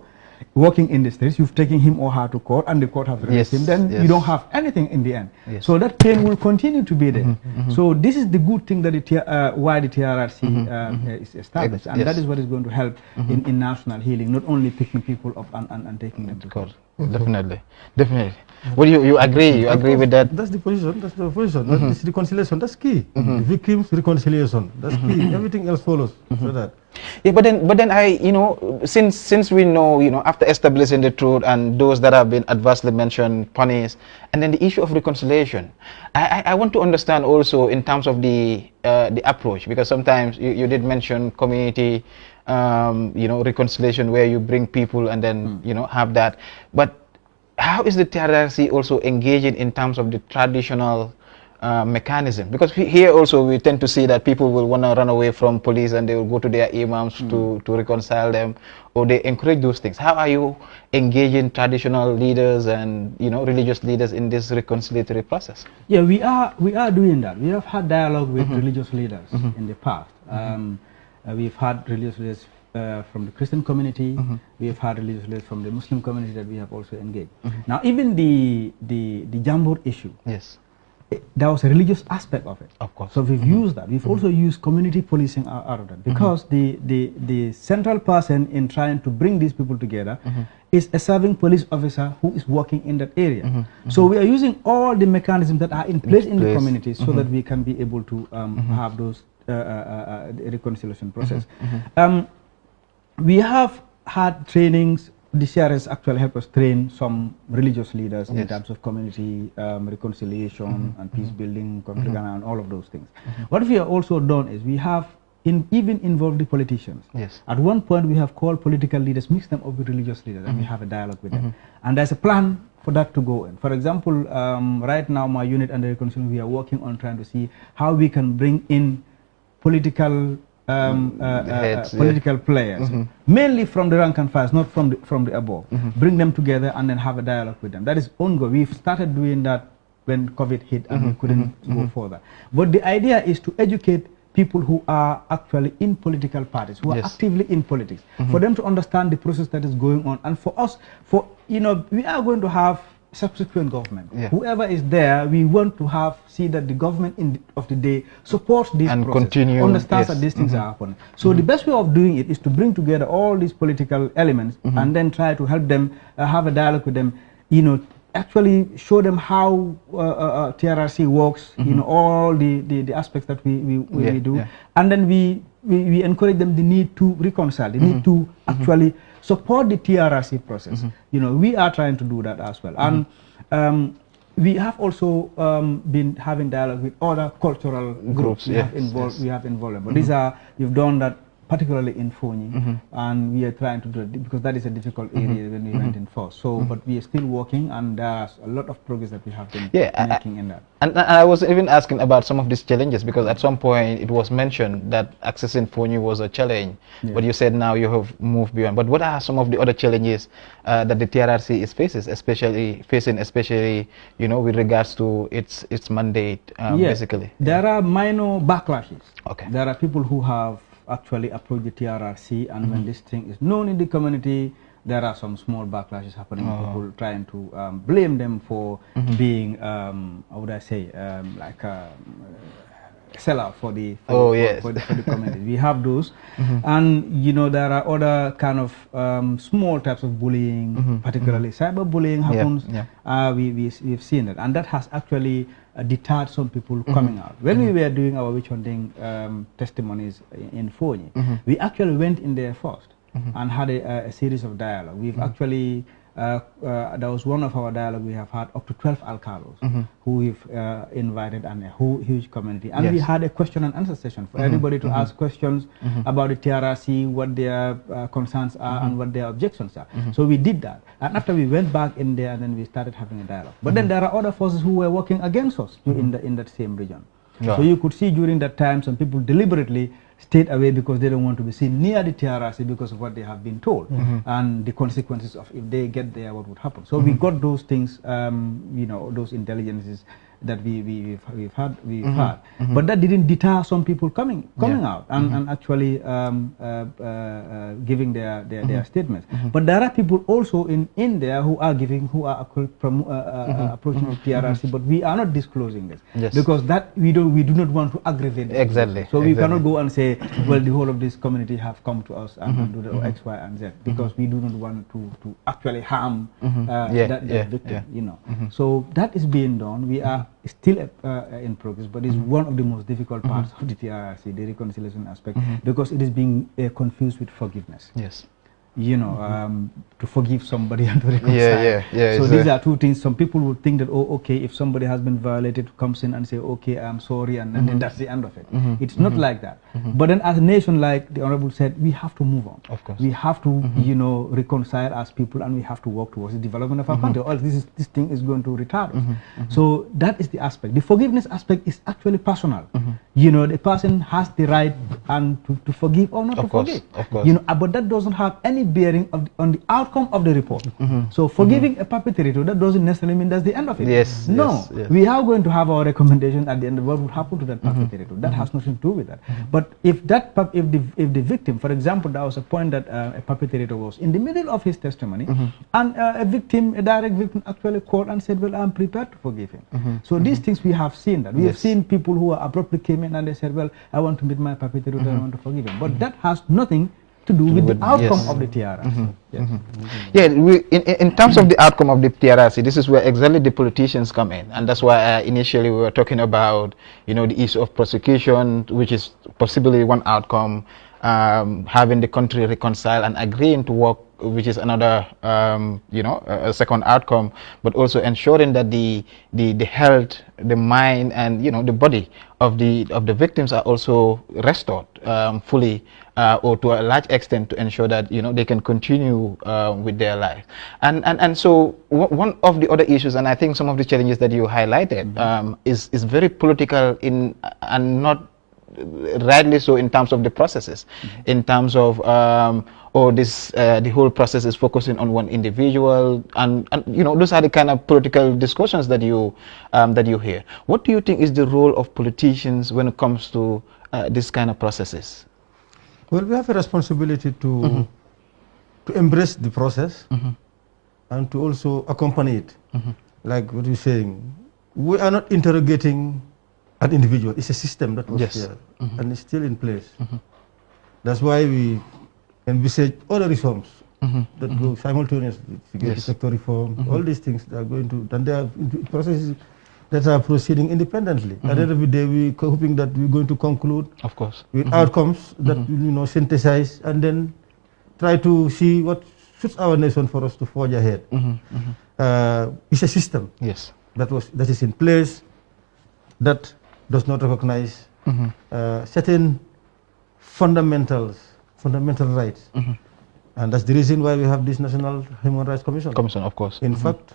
working in the streets, you've taken him or her to court, and the court have released him, then you don't have anything in the end. So that pain will continue to be there. So this is the good thing that why the TRRC is established, and that is what is going to help in national healing, not only picking people up and taking them to court. Definitely. Well, you agree? You agree with that? That's the position. That's the position. This reconciliation. That's key. The victims' reconciliation. That's key. Everything else follows. So that. Yeah, but then I, since we know, after establishing the truth and those that have been adversely mentioned, punished, and then the issue of reconciliation, I want to understand also in terms of the approach, because sometimes you did mention community, reconciliation, where you bring people and then have that. But how is the TRRC also engaging in terms of the traditional mechanism? Because here also we tend to see that people will want to run away from police and they will go to their imams to reconcile them, or they encourage those things. How are you engaging traditional leaders and religious leaders in this reconciliatory process? Yeah, we are doing that. We have had dialogue with religious leaders in the past. We've had religious leaders from the Christian community. We have had religious leaders from the Muslim community that we have also engaged. Now, even the Jambur issue, there was a religious aspect of it. Of course. So we've used that. We've also used community policing out of that, because the central person in trying to bring these people together is a serving police officer who is working in that area. So we are using all the mechanisms that are in place in the community so that we can be able to have those reconciliation process. We have had trainings. The CRS actually helped us train some religious leaders in terms of community reconciliation and peace building, conflict and all of those things. What we have also done is we have even involve the politicians. Yes. At one point, we have called political leaders, mix them up with religious leaders, and we have a dialogue with them. And there's a plan for that to go in. For example, right now, my unit under reconciliation, we are working on trying to see how we can bring in political political players, mainly from the rank and file, not from the above. Bring them together and then have a dialogue with them. That is ongoing. We've started doing that when COVID hit and we couldn't go further. But the idea is to educate people who are actually in political parties, who are actively in politics, for them to understand the process that is going on. And for us, we are going to have subsequent government. Whoever is there, we want to see that the government of the day supports this and process, continue, understands that these things are happening. So the best way of doing it is to bring together all these political elements and then try to help them, have a dialogue with them, actually show them how TRRC works, all the aspects that we do, and then we encourage them the need to reconcile, the need to actually support the TRRC process. We are trying to do that as well. And we have also been having dialogue with other cultural groups. We have involved. But these are, we've done that particularly in Fonyi, and we are trying to do it because that is a difficult area when we went in first. So, but we are still working, and there's a lot of progress that we have been making in that. And I was even asking about some of these challenges, because at some point it was mentioned that accessing Fonyi was a challenge, but you said now you have moved beyond. But what are some of the other challenges that the TRRC is especially with regards to its mandate, basically? There are minor backlashes. Okay. There are people who have actually approach the TRRC, and when this thing is known in the community, there are some small backlashes happening. People trying to blame them for being, how would I say, like a sellout for the community. We have those, and there are other kind of small types of bullying, particularly cyberbullying happens. We've seen it, and that has actually deterred some people coming out. When we were doing our witch hunting testimonies in Fonyi, we actually went in there first and had a series of dialogue. We've actually, that was one of our dialogue, we have had up to 12 alcalos who we've invited, and a huge community. And we had a question and answer session for everybody to ask questions about the TRRC, what their concerns are and what their objections are. So we did that. And after we went back in there, and then we started having a dialogue. But then there are other forces who were working against us in that same region. So you could see during that time some people deliberately stayed away because they don't want to be seen near the TRRC because of what they have been told and the consequences of if they get there, what would happen. So we got those things, those intelligences that we've had, but that didn't deter some people coming out and actually giving their statements. But there are people also in there who are approaching the TRRC, but we are not disclosing this because that we do not want to aggravate them. Exactly. So we cannot go and say, well, the whole of this community have come to us and do the X, Y, and Z, because we do not want to actually harm that victim. So that is being done. We are still in progress, but it's one of the most difficult parts of the TRRC, the reconciliation aspect, because it is being confused with forgiveness. To forgive somebody and to reconcile. So these are two things. Some people would think that, okay, if somebody has been violated, comes in and say, okay, I'm sorry, and then that's the end of it. It's not like that. But then as a nation, like the Honorable said, we have to move on. Of course. We have to, reconcile as people, and we have to work towards the development of our country, or else this thing is going to retard us. So that is the aspect. The forgiveness aspect is actually personal. The person has the right and to forgive or not to forgive. Of course. But that doesn't have any bearing on the outcome of the report. So forgiving a perpetrator, that doesn't necessarily mean that's the end of it. We are going to have our recommendation at the end of what would happen to that perpetrator. That has nothing to do with that. But if the victim, for example, there was a point that a perpetrator was in the middle of his testimony, and a direct victim actually called and said, well, I'm prepared to forgive him. So these things we have seen that. We have seen people who abruptly came in and they said, well, I want to meet my perpetrator, I want to forgive him. But that has nothing to do with the outcome of the TRRC. In terms of the outcome of the TRRC, this is where exactly the politicians come in, and that's why initially we were talking about, the issue of prosecution, which is possibly one outcome, having the country reconcile and agreeing to work, which is another, a second outcome, but also ensuring that the health, the mind, and the body of the victims are also restored fully, or to a large extent, to ensure that they can continue with their life. And so one of the other issues, and I think some of the challenges that you highlighted, is very political and not rightly so in terms of the processes, in terms of the whole process is focusing on one individual, and those are the kind of political discussions that you hear. What do you think is the role of politicians when it comes to this kind of processes? Well, we have a responsibility to embrace the process and to also accompany it. Like what you're saying, we are not interrogating an individual. It's a system that was here and it's still in place. That's why we envisage other reforms that go simultaneously. Security sector reform, all these things that are going to, and there are processes that are proceeding independently. At the end of the day, we're hoping that we're going to conclude, of course, with outcomes that synthesize and then try to see what suits our nation for us to forge ahead. It's a system that is in place that does not recognize certain fundamental rights. And that's the reason why we have this National Human Rights Commission. Of course. In fact,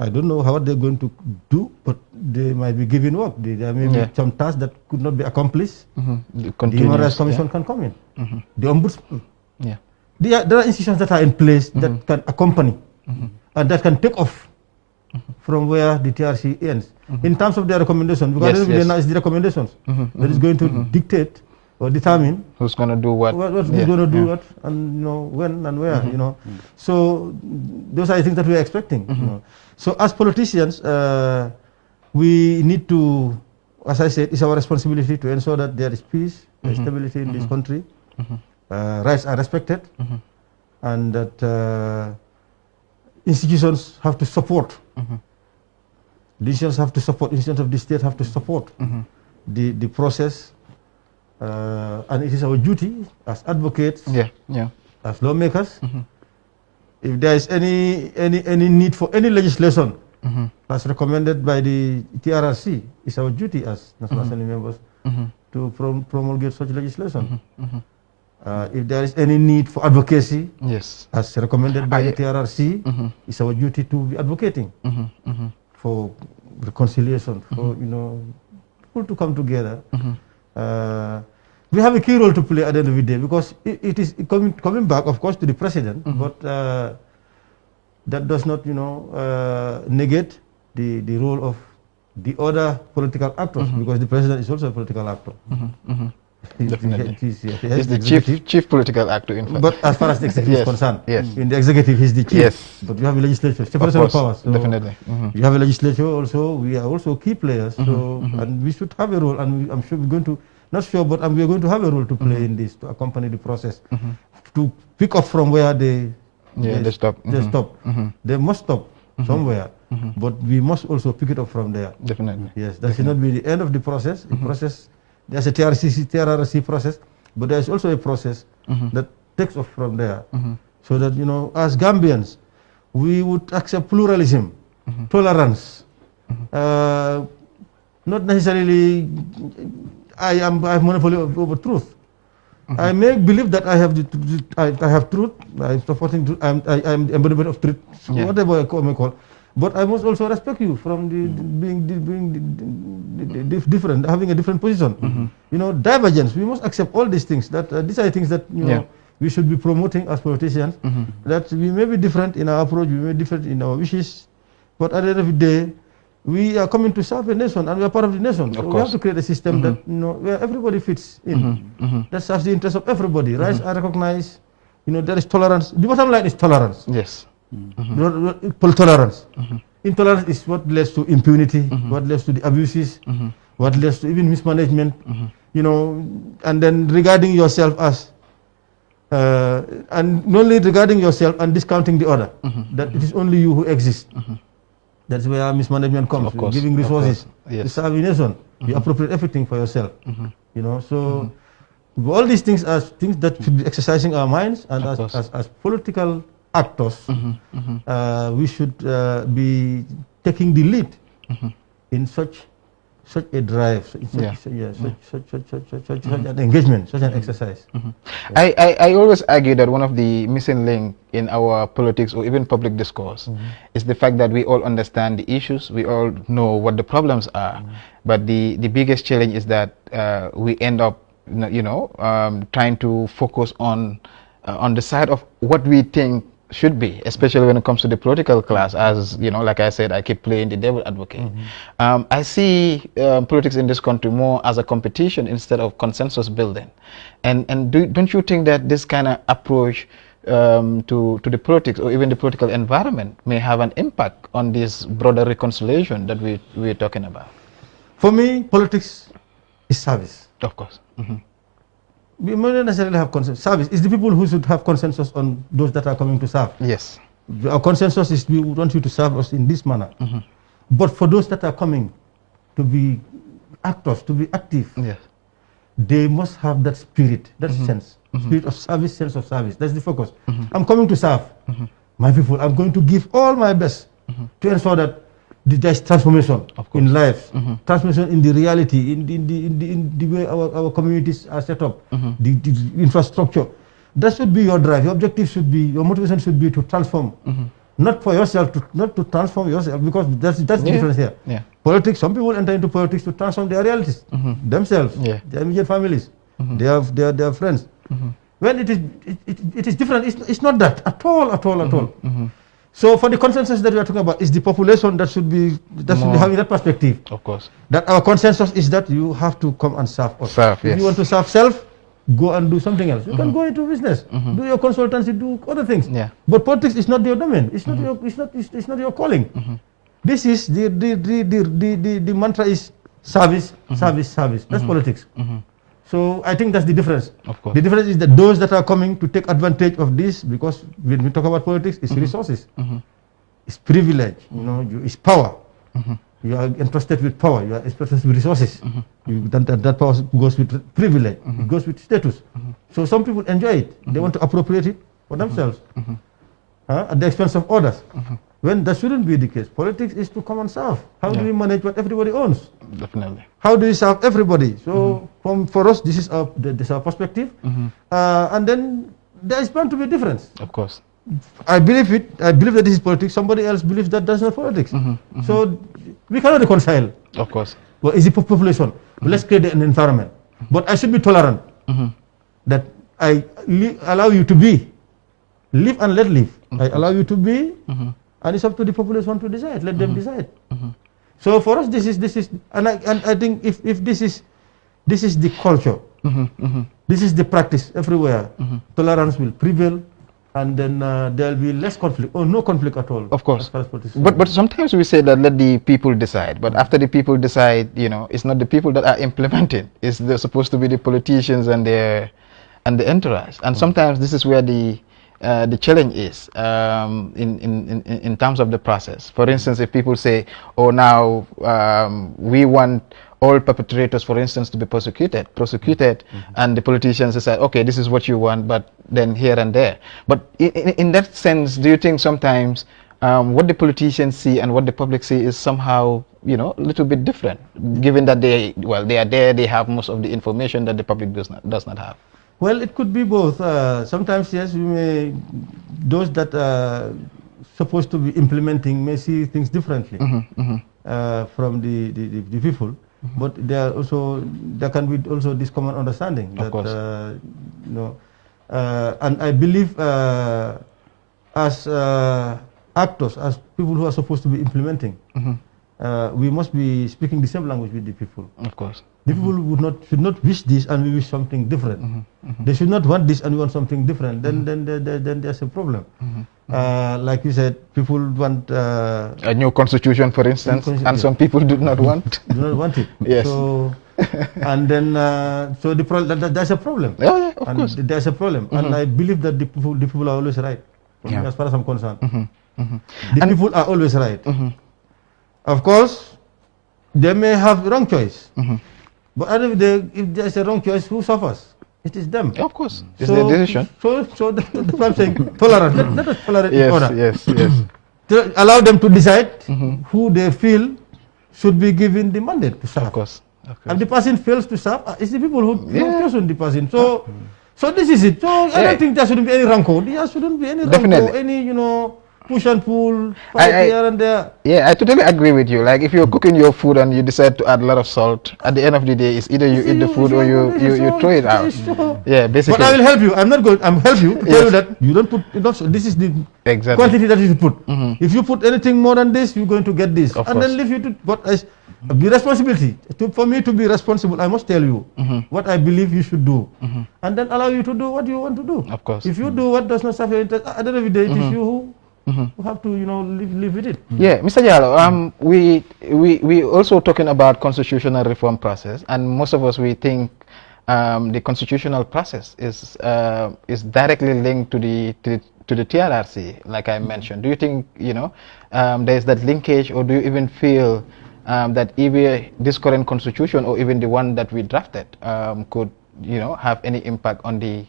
I don't know how they're going to do, but they might be given work. There may be some tasks that could not be accomplished. The Human Rights Commission can come in. The Ombudsman. There are institutions that are in place that can accompany and that can take off from where the TRC ends. In terms of their recommendations, because it's the recommendations that is going to dictate or determine who's going to do what, who's going to do what, and when and where. So those are the things that we are expecting. So as politicians, we need to, as I said, it's our responsibility to ensure that there is peace and stability in this country, rights are respected, and that institutions have to support. Decisions have to support, institutions of the state have to support the process, and it is our duty as advocates, as lawmakers, if there is any need for any legislation as recommended by the TRRC, it's our duty as National Assembly members to promulgate such legislation. If there is any need for advocacy, as recommended by the TRRC, it's our duty to be advocating for reconciliation, for people to come together. We have a key role to play at the end of the day, because it is coming back, of course, to the president, but that does not, negate the role of the other political actors, because the president is also a political actor. Definitely. He's the chief political actor, in fact. But as far as the executive is concerned, in the executive, he's the chief. But we have a legislature, separation of powers. So definitely. We have a legislature also. We are also key players. So, and we should have a role. And I'm sure we're going to, not sure, but we are going to have a role to play in this, to accompany the process, to pick up from where they stop. They must stop somewhere. But we must also pick it up from there. Definitely. Yes, that should not be the end of the process. The process. There's a TRRC process, but there's also a process that takes off from there. So that, as Gambians, we would accept pluralism, tolerance, not necessarily I have monopoly over truth. I may believe that I have I have truth, I'm supporting truth, I'm the embodiment of truth, whatever I may call. But I must also respect you from being different, having a different position. Divergence. We must accept all these things. That these are the things that we should be promoting as politicians. That we may be different in our approach, we may be different in our wishes, but at the end of the day, we are coming to serve a nation, and we are part of the nation. So we have to create a system that where everybody fits in. That serves the interest of everybody. Rights are recognized. There is tolerance. The bottom line is tolerance. Yes. Tolerance. Intolerance is what leads to impunity, what leads to the abuses, what leads to even mismanagement. And then regarding yourself as, and not only regarding yourself and discounting the other, that it is only you who exist. That's where mismanagement comes. Giving resources to serve the nation, you appropriate everything for yourself. So All these things are things that should be exercising our minds, and as political actors, we should be taking the lead in such a drive, such an engagement, such an exercise. I always argue that one of the missing link in our politics or even public discourse is the fact that we all understand the issues, we all know what the problems are, but the biggest challenge is that we end up, trying to focus on the side of what we think should be, especially when it comes to the political class. As you know, like I said, I keep playing the devil advocate. I see politics in this country more as a competition instead of consensus building. And don't you think that this kind of approach to the politics or even the political environment may have an impact on this broader reconciliation that we're talking about? For me, politics is service. Of course. We may not necessarily have consensus. Service is the people who should have consensus on those that are coming to serve. Yes. Our consensus is we want you to serve us in this manner. But for those that are coming to be actors, to be active, yes, they must have that spirit, that sense, spirit of service, sense of service. That's the focus. I'm coming to serve my people. I'm going to give all my best to ensure that there's transformation in life, transformation in the reality, in the way our communities are set up, the infrastructure. That should be your drive. Your objective should be, your motivation should be to transform, not for yourself, not to transform yourself, because that's the difference here. Yeah. Politics. Some people enter into politics to transform their realities, themselves, their immediate families, their friends. When it is different. It's not that at all. So for the consensus that we are talking about, is the population that should be having that perspective. Of course. That our consensus is that you have to come and serve us. If you want to serve self, go and do something else. You can go into business, do your consultancy, do other things. Yeah. But politics is not your domain. It's not your. It's not your calling. This is the mantra is service, service. That's politics. So I think that's the difference. Of course. The difference is that those that are coming to take advantage of this, because when we talk about politics, it's resources, it's privilege, it's power. You are entrusted with power, you are entrusted with resources. That power goes with privilege, it goes with status. So some people enjoy it, they want to appropriate it for themselves at the expense of others. When that shouldn't be the case. Politics is to come and serve. How do we manage what everybody owns? Definitely. How do we serve everybody? So for us, this is our perspective. And then there is bound to be a difference. Of course. I believe it. I believe that this is politics. Somebody else believes that that's not politics. So we cannot reconcile. Of course. Well, it's the population. Let's create an environment. But I should be tolerant. That I allow you to be. Live and let live. I allow you to be. And it's up to the population to decide. Let them decide. So for us, this is, and I think if this is the culture, this is the practice everywhere. Tolerance will prevail, and then there will be less conflict or no conflict at all. Of course. But sometimes we say that let the people decide. But after the people decide, it's not the people that are implementing. It's supposed to be the politicians and the entourage. And sometimes this is where the challenge is in terms of the process. For instance, if people say, oh, now we want all perpetrators, for instance, to be prosecuted, and the politicians decide, okay, this is what you want, but then here and there. But in that sense, do you think sometimes what the politicians see and what the public see is somehow, a little bit different, given that they are there, they have most of the information that the public does not have? Well, it could be both. Sometimes, yes, those that are supposed to be implementing may see things differently from the people. But there can be also this common understanding that, and I believe as actors, as people who are supposed to be implementing, we must be speaking the same language with the people. Of course. The people should not wish this and we wish something different. They should not want this and we want something different. Then there's a problem. Like you said, people want a new constitution, for instance, and some people do not want. Do not want it. Yes. So, and then there's a problem. Yeah, of course. There's a problem, and I believe that the people are always right. As far as I'm concerned, the people are always right. Of course, they may have wrong choice. But if there's a wrong choice, who suffers? It is them. Of course, it's their decision. So that's what I'm saying. Tolerance. Let us tolerate each other. Yes. To allow them to decide who they feel should be given the mandate to serve. Of course. And the person fails to serve, it's the people who chosen the person. So this is it. So I don't think there shouldn't be any rancor. There shouldn't be any rancor, any push and pull, here and there. Yeah, I totally agree with you. Like if you're cooking your food and you decide to add a lot of salt, at the end of the day, it's either you eat the food or you throw it out. Yeah, basically. But I will help you. I'm not going. I'm help you to tell you that you don't put. This is the quantity that you should put. If you put anything more than this, you're going to get this. Of and course. then leave you to what the responsibility. For me to be responsible, I must tell you what I believe you should do, and then allow you to do what you want to do. Of course. If you do what does not serve your interest, at the end of the day, it is you who have to live with it. Yeah, Mr. Jallow, we also talking about constitutional reform process, and most of us we think the constitutional process is directly linked to the TRRC, like I mentioned. Do you think there is that linkage, or do you even feel that either this current constitution or even the one that we drafted could have any impact on the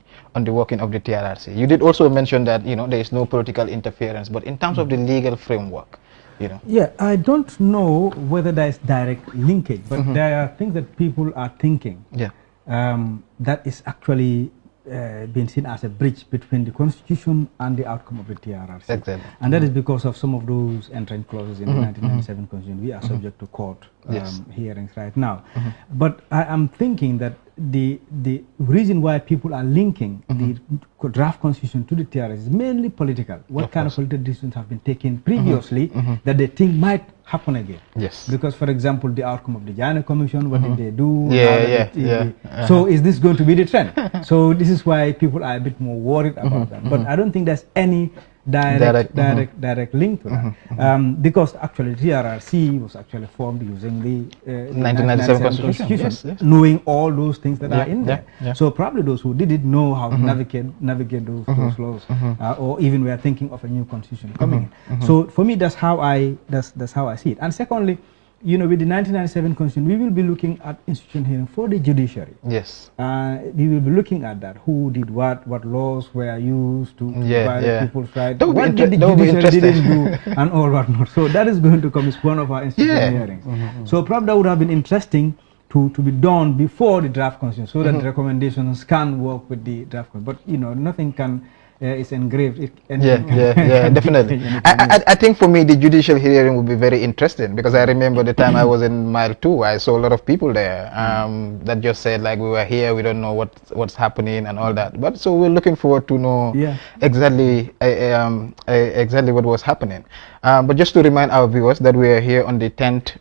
working of the TRRC? You did also mention that there is no political interference, but in terms of the legal framework, Yeah, I don't know whether there is direct linkage, but there are things that people are thinking. Yeah. That is actually being seen as a bridge between the constitution and the outcome of the TRRC. Exactly. And that is because of some of those entrant clauses in the 1997 constitution. We are subject to court hearings right now. But I am thinking that the reason why people are linking the draft constitution to the TRRC is mainly political. What kind of political decisions have been taken previously that they think might happen again? Yes. Because, for example, the outcome of the Jallow Commission, what did they do? Yeah. So is this going to be the trend? So this is why people are a bit more worried about that. But I don't think there's any direct link to that. Because actually the TRRC was actually formed using the 1997 constitution. Yes. Knowing all those things that are in there. Yeah. So probably those who did it know how to navigate those laws, or even were thinking of a new constitution coming in. So for me, that's how I see it. And secondly, with the 1997 constitution, we will be looking at institution hearing for the judiciary. Yes. We will be looking at that. Who did what laws were used to violate people's rights, what did the judiciary didn't do, and all whatnot. So that is going to come as one of our institution hearings. So probably that would have been interesting to be done before the draft constitution, so that the recommendations can work with the draft constitution. But nothing can is engraved. Definitely. I think for me the judicial hearing would be very interesting, because I remember the time I was in mile 2, I saw a lot of people there that just said like, we were here, we don't know what's happening and all that. But so we're looking forward to know exactly what was happening. But just to remind our viewers that we are here on the 10th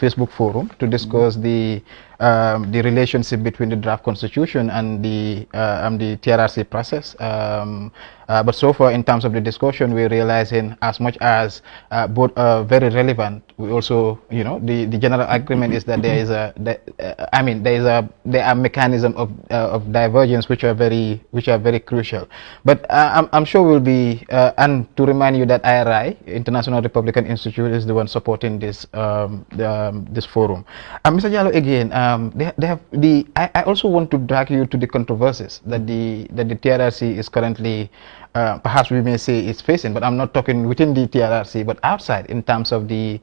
Facebook forum to discuss the relationship between the draft constitution and the TRRC process. But so far, in terms of the discussion, we're realizing as much as both are very relevant, we also, the general agreement is that there are mechanisms of divergence which are very crucial. But I'm sure we'll be, and to remind you that IRI, International Republican Institute, is the one supporting this this forum. Mr. Jallow, again, I also want to drag you to the controversies that the TRRC is currently, perhaps we may say, is facing. But I'm not talking within the TRRC, but outside in terms of the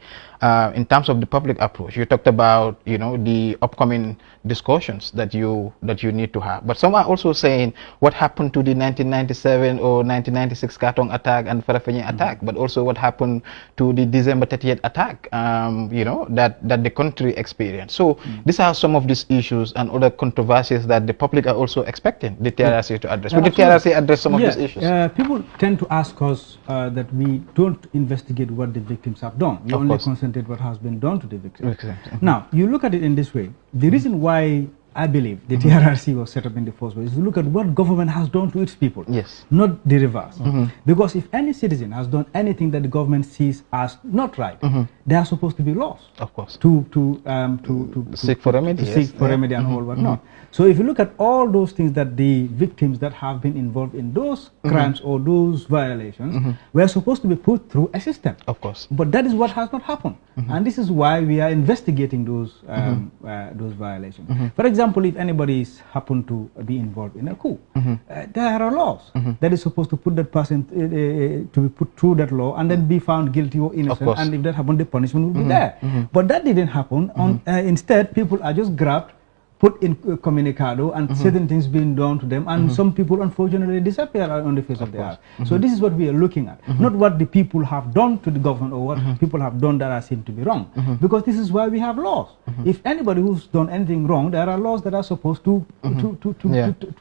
public approach. You talked about the upcoming discussions that you need to have. But some are also saying what happened to the 1997 or 1996 Katong attack and Farafenni attack, but also what happened to the December 30th attack, that the country experienced. So these are some of these issues and other controversies that the public are also expecting the TRRC to address. Would the TRRC address some of these issues? People tend to ask us that we don't investigate what the victims have done. We only concentrate what has been done to the victims. Exactly. Now, you look at it in this way. The reason why I believe the TRRC was set up in the first place is to look at what government has done to its people, not the reverse. Because if any citizen has done anything that the government sees as not right, they are supposed to be laws. Of course. To seek for remedy. Seek for remedy and all whatnot. So if you look at all those things that the victims that have been involved in those crimes or those violations were supposed to be put through a system. Of course. But that is what has not happened. And this is why we are investigating those violations. For example, example, if anybody is happened to be involved in a coup, there are laws that is supposed to put that person to be put through that law and then be found guilty or innocent. And if that happened, the punishment will be there. But that didn't happen. Instead, people are just grabbed, put in communicado, and certain things being done to them, and some people unfortunately disappear on the face of the earth. So this is what we are looking at, not what the people have done to the government or what people have done that are seen to be wrong, because this is why we have laws. If anybody who's done anything wrong, there are laws that are supposed to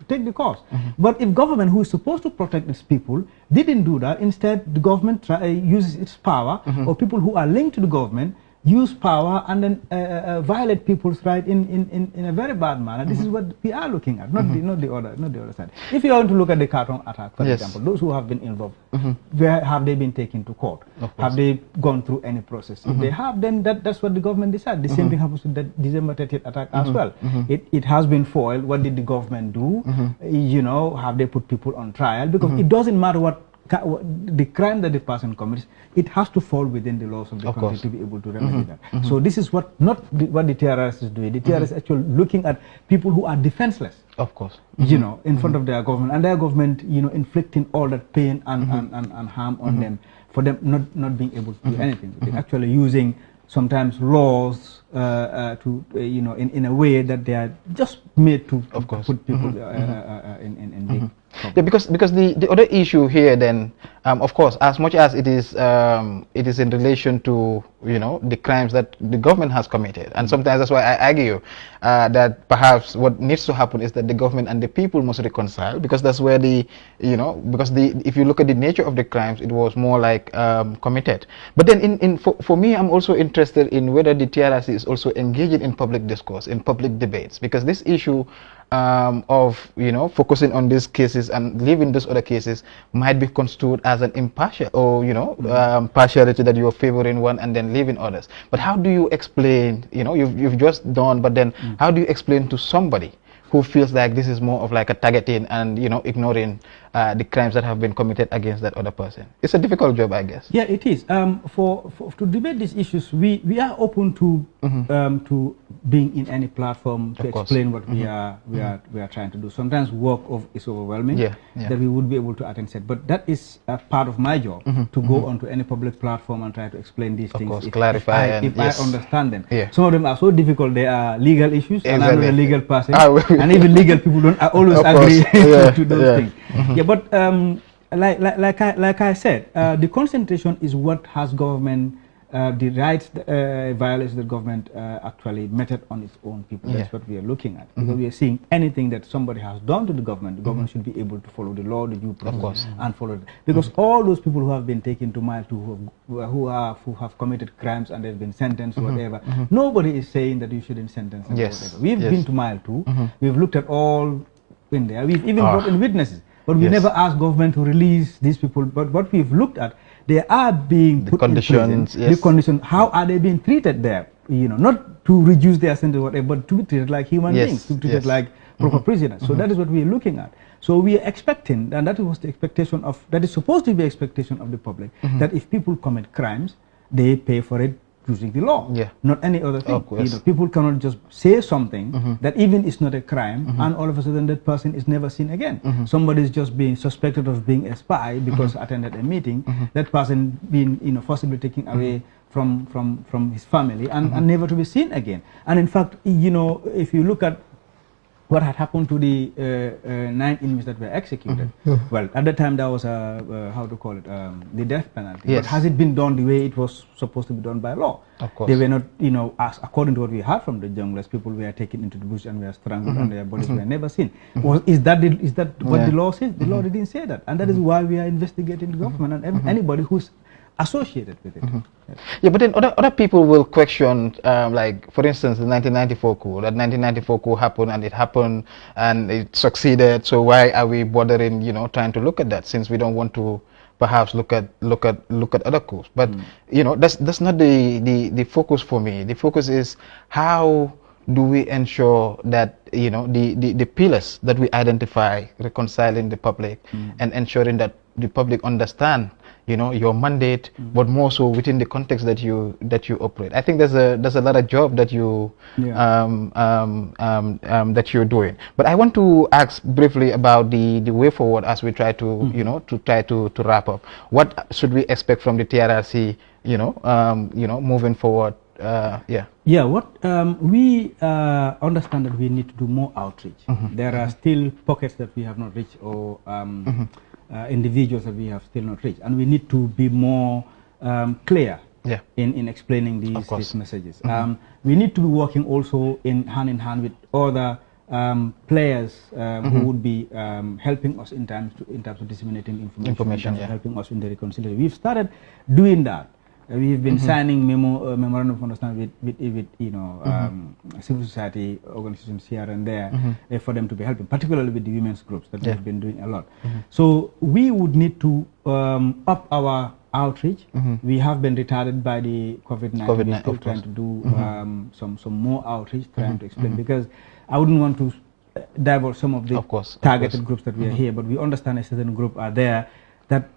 take the course. But if government, who is supposed to protect its people, didn't do that, instead the government uses its power, or people who are linked to the government use power and then violate people's rights in a very bad manner. This is what we are looking at, not the other side. If you want to look at the carton attack, for example, those who have been involved, where have they been taken to court? Have they gone through any process? If they have, then that's what the government decides. The same thing happens with the December 30th attack as well. It has been foiled. What did the government do? You know, have they put people on trial? Because it doesn't matter what the crime that the person commits, it has to fall within the laws of the country to be able to remedy that. So this is what what the TRS is doing. The TRS is actually looking at people who are defenseless. Of course. You know, in front of their government, and their government, you know, inflicting all that pain and harm on them, for them not being able to do anything. They're actually using sometimes laws to, you know, in a way that they are just made to put people in big trouble. Yeah, because the other issue here then, of course, as much as it is in relation to, you know, the crimes that the government has committed, and sometimes that's why I argue that perhaps what needs to happen is that the government and the people must reconcile, because that's where if you look at the nature of the crimes, it was more like committed. But then for me, I'm also interested in whether the TRRC is also engaging in public discourse, in public debates, because this issue of, you know, focusing on these cases and leaving those other cases might be construed as an impartial, or, you know, partiality, that you are favoring one and then leaving others. But how do you explain, you know, you've just done, but then how do you explain to somebody who feels like this is more of like a targeting and, you know, ignoring the crimes that have been committed against that other person? It's a difficult job, I guess. Yeah, it is. To debate these issues, we are open to being in any platform to explain what we are trying to do. Sometimes work is overwhelming, that we would be able to attend set, but that is a part of my job, to go onto any public platform and try to explain these things. Clarify if I understand them. Some of them are so difficult, they are legal issues, and I'm not a legal person, and even legal people don't always agree to those things. But like I said, the concentration is what has government, the rights violations that government actually meted on its own people. That's what we are looking at. Because we are seeing anything that somebody has done to the government should be able to follow the law, the due process, and follow it. Because all those people who have been taken to mile 2, who have committed crimes and they've been sentenced, whatever, nobody is saying that you shouldn't sentence them. Whatever. We've been to mile 2. We've looked at all in there. We've even brought in witnesses. But we never asked government to release these people. But what we've looked at, they are being put in prison. The conditions, how are they being treated there? You know, not to reduce their sentence or whatever, but to be treated like human beings, to be treated like proper prisoners. So that is what we are looking at. So we are expecting, and that was the expectation of, that is supposed to be expectation of the public, that if people commit crimes, they pay for it using the law, not any other thing. You know, people cannot just say something that even is not a crime, and all of a sudden that person is never seen again. Somebody is just being suspected of being a spy because attended a meeting. That person being, you know, forcibly taken away from his family and never to be seen again. And in fact, you know, if you look at what had happened to the 9 inmates that were executed. Well, at that time there was how to call it, the death penalty. But has it been done the way it was supposed to be done by law? Of course. They were not, you know, as according to what we heard from the junglers, people were taken into the bush and were strangled and their bodies were never seen. Is that what the law says? The law didn't say that, and that is why we are investigating the government and anybody who's associated with it. Yeah, but then other people will question, like, for instance, the 1994 coup. That 1994 coup happened, and it succeeded. So why are we bothering, you know, trying to look at that, since we don't want to perhaps look at other coups? But you know, that's not the focus for me. The focus is how do we ensure that, you know, the pillars that we identify, reconciling the public and ensuring that the public understand, your mandate, but more so within the context that you operate. I think there's a lot of job that you that you're doing. But I want to ask briefly about the way forward as we try to to wrap up. What should we expect from the TRRC? Moving forward. What we understand that we need to do more outreach. There are still pockets that we have not reached, or individuals that we have still not reached, and we need to be more clear in explaining these messages. We need to be working also hand in hand with other players who would be helping us in terms of disseminating information, helping us in the reconciliation. We've started doing that. We've been signing memorandum of understanding with civil society organizations here and there for them to be helping, particularly with the women's groups that we've been doing a lot. So we would need to up our outreach. We have been retarded by the COVID-19. We're still trying to do some more outreach, trying to explain, because I wouldn't want to divulge some of the targeted groups that we are here, but we understand a certain group are there that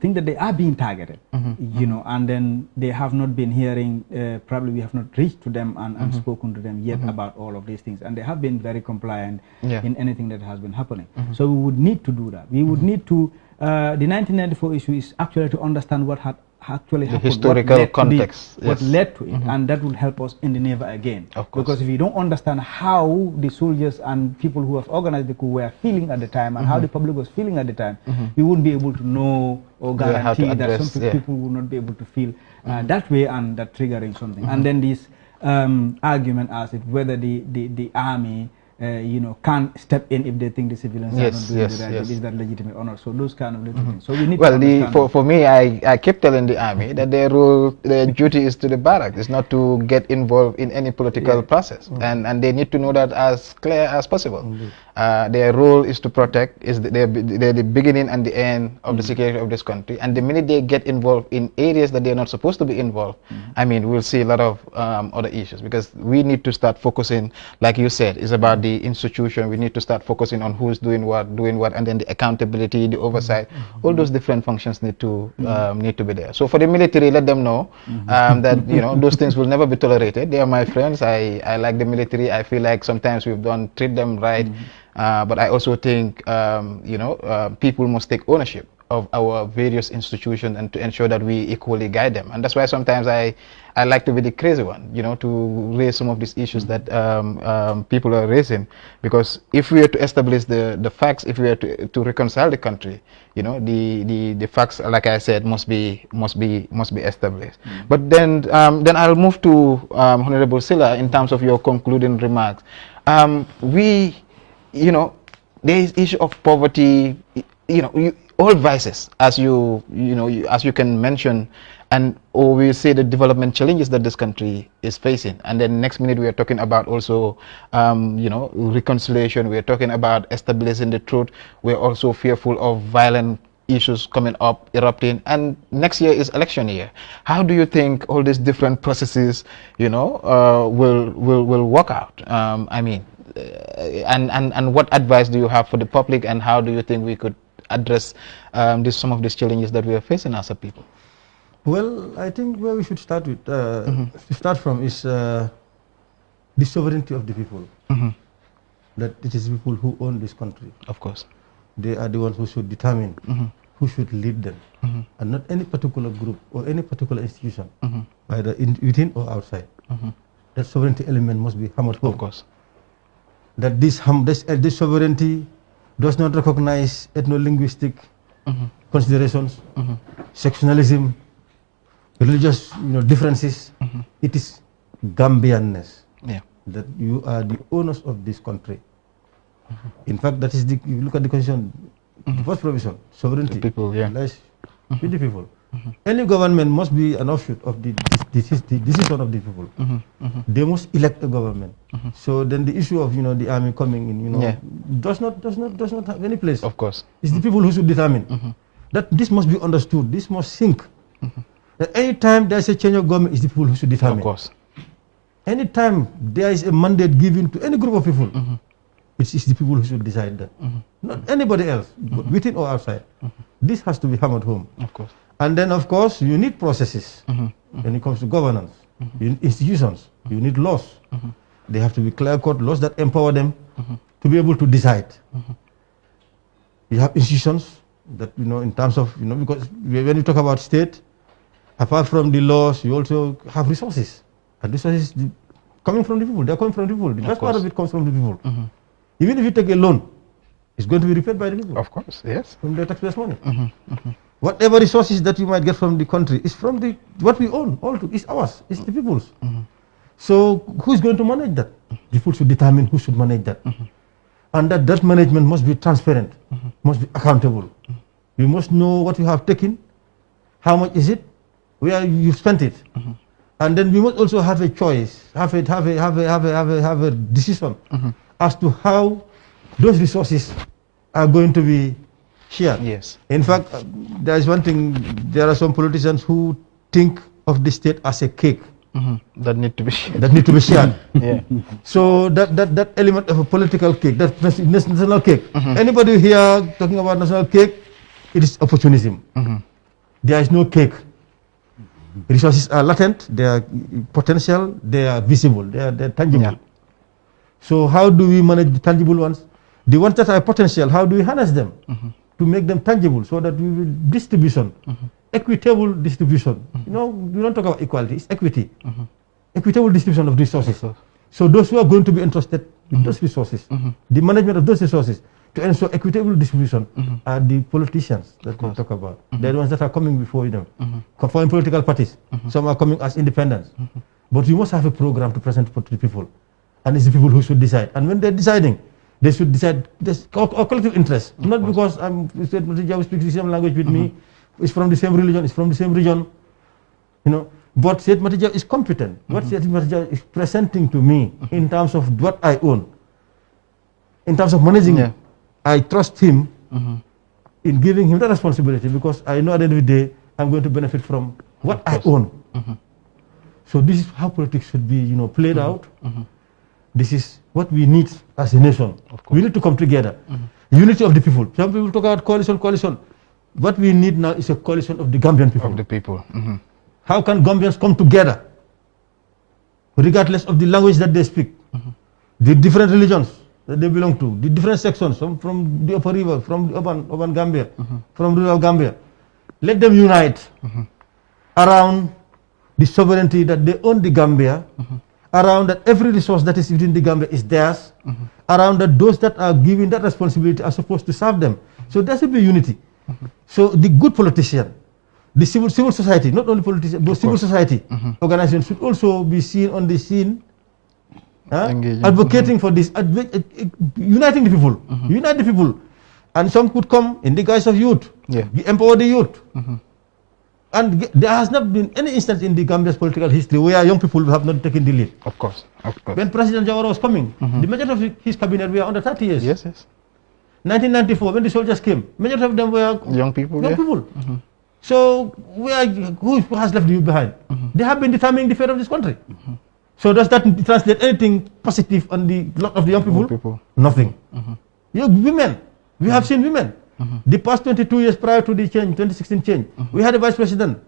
think that they are being targeted, and then they have not been hearing, probably we have not reached to them and spoken to them yet about all of these things, and they have been very compliant in anything that has been happening. So we would need to do that. We would need to, the 1994 issue is actually to understand what had actually happened, the historical context, what led to it, and that would help us in the never again. Because if we don't understand how the soldiers and people who have organized the coup were feeling at the time, and how the public was feeling at the time, we wouldn't be able to know or guarantee that some people would not be able to feel that way, and that triggering something. And then this argument as if whether the army can't step in if they think the civilians are not doing the right job. Is that legitimate or not? So those kind of little things. So we need to understand. For me, I keep telling the army that their duty is to the barracks. It's not to get involved in any political process, and they need to know that as clear as possible. Their role is to protect. They're the beginning and the end of the security of this country. And the minute they get involved in areas that they're not supposed to be involved, I mean, we'll see a lot of other issues, because we need to start focusing, like you said, is about the institution. We need to start focusing on who's doing what, and then the accountability, the oversight, all those different functions need to be there. So for the military, let them know that those things will never be tolerated. They are my friends. I like the military. I feel like sometimes we've don't treat them right. But I also think people must take ownership of our various institutions and to ensure that we equally guide them. And that's why sometimes I like to be the crazy one, to raise some of these issues that people are raising. Because if we are to establish the facts, if we are to reconcile the country, the facts, like I said, must be established. But then I'll move to Honorable Sillah in terms of your concluding remarks. There is issue of poverty, all vices, as you can mention, or we say the development challenges that this country is facing. And then next minute we are talking about also, reconciliation. We are talking about establishing the truth. We're also fearful of violent issues coming up, erupting, and next year is election year. How do you think all these different processes, will work out? And what advice do you have for the public, and how do you think we could address some of these challenges that we are facing as a people? Well, I think where we should start with, is the sovereignty of the people. That it is people who own this country. Of course. They are the ones who should determine who should lead them, and not any particular group or any particular institution, either within or outside. That sovereignty element must be hammered home. Of course. That this sovereignty does not recognize ethno-linguistic considerations, sectionalism, religious differences. It is Gambianness. That you are the owners of this country. In fact, that is if you look at the constitution, the first provision, sovereignty, the people, lies with the people. Any government must be an offshoot of the decision of the people. They must elect a government. So then the issue of the army coming in, does not have any place. Of course. It's the people who should determine. That this must be understood. This must sink. That any time there is a change of government, it's the people who should determine. Of course. Any time there is a mandate given to any group of people, It is the people who should decide that, not anybody else, within or outside. This has to be hammered home. Of course. And then, of course, you need processes when it comes to governance. You need institutions. You need laws. They have to be clear-cut laws that empower them to be able to decide. You have institutions that, in terms of, because when you talk about state, apart from the laws, you also have resources. And resources coming from the people. They're coming from the people. The best part of it comes from the people. Even if you take a loan, it's going to be repaid by the people. Of course, yes. From the taxpayers' money. Whatever resources that you might get from the country is from what we own. It's ours. It's the people's. So who's going to manage that? People should determine who should manage that. And that management must be transparent, must be accountable. You must know what you have taken, how much is it, where you spent it. And then we must also have a choice, have a decision as to how those resources are going to be shared. Yes. In fact, there is one thing, there are some politicians who think of the state as a cake. That need to be shared. That need to be shared. Yeah. So that element of a political cake, that national cake. Anybody here talking about national cake, it is opportunism. There is no cake. Resources are latent, they are potential, they are visible, they are tangible. Yeah. So how do we manage the tangible ones? The ones that are potential, how do we harness them to make them tangible so that we will distribution, equitable distribution. We don't talk about equality, it's equity. Equitable distribution of resources. So those who are going to be entrusted with those resources, the management of those resources, to ensure equitable distribution are the politicians that we talk about. They're the ones that are coming before them, foreign political parties. Some are coming as independents. But you must have a program to present to the people. And it's the people who should decide. And when they're deciding, they should decide our collective interest. Not because Matty speaks the same language with me, it's from the same religion, it's from the same region. But Sait Matty is competent. What Sait Matty is presenting to me in terms of what I own, in terms of managing it, I trust him in giving him that responsibility because I know at the end of the day I'm going to benefit from what I own. So this is how politics should be, played out. This is what we need as a nation. We need to come together. Unity of the people. Some people talk about coalition. What we need now is a coalition of the Gambian people. Of the people. How can Gambians come together, regardless of the language that they speak, the different religions that they belong to, the different sections, from the upper river, from the urban Gambia, from rural Gambia. Let them unite around the sovereignty that they own the Gambia, around that every resource that is within the Gambia is theirs, around that those that are given that responsibility are supposed to serve them. So there should be unity. So the good politician, the civil society, not only politicians, but civil society organizations should also be seen on the scene, advocating for this, uniting the people, unite the people. And some could come in the guise of youth, empower the youth. And there has not been any instance in the Gambia's political history where young people have not taken the lead. Of course. When President Jallow was coming, the majority of his cabinet were under 30 years. Yes. 1994, when the soldiers came, majority of them were young people. So who has left the youth behind? They have been determining the fate of this country. So does that translate anything positive on the lot of the young people? Nothing. Women, we have seen women. The past 22 years prior to the change, 2016 change, we had a vice president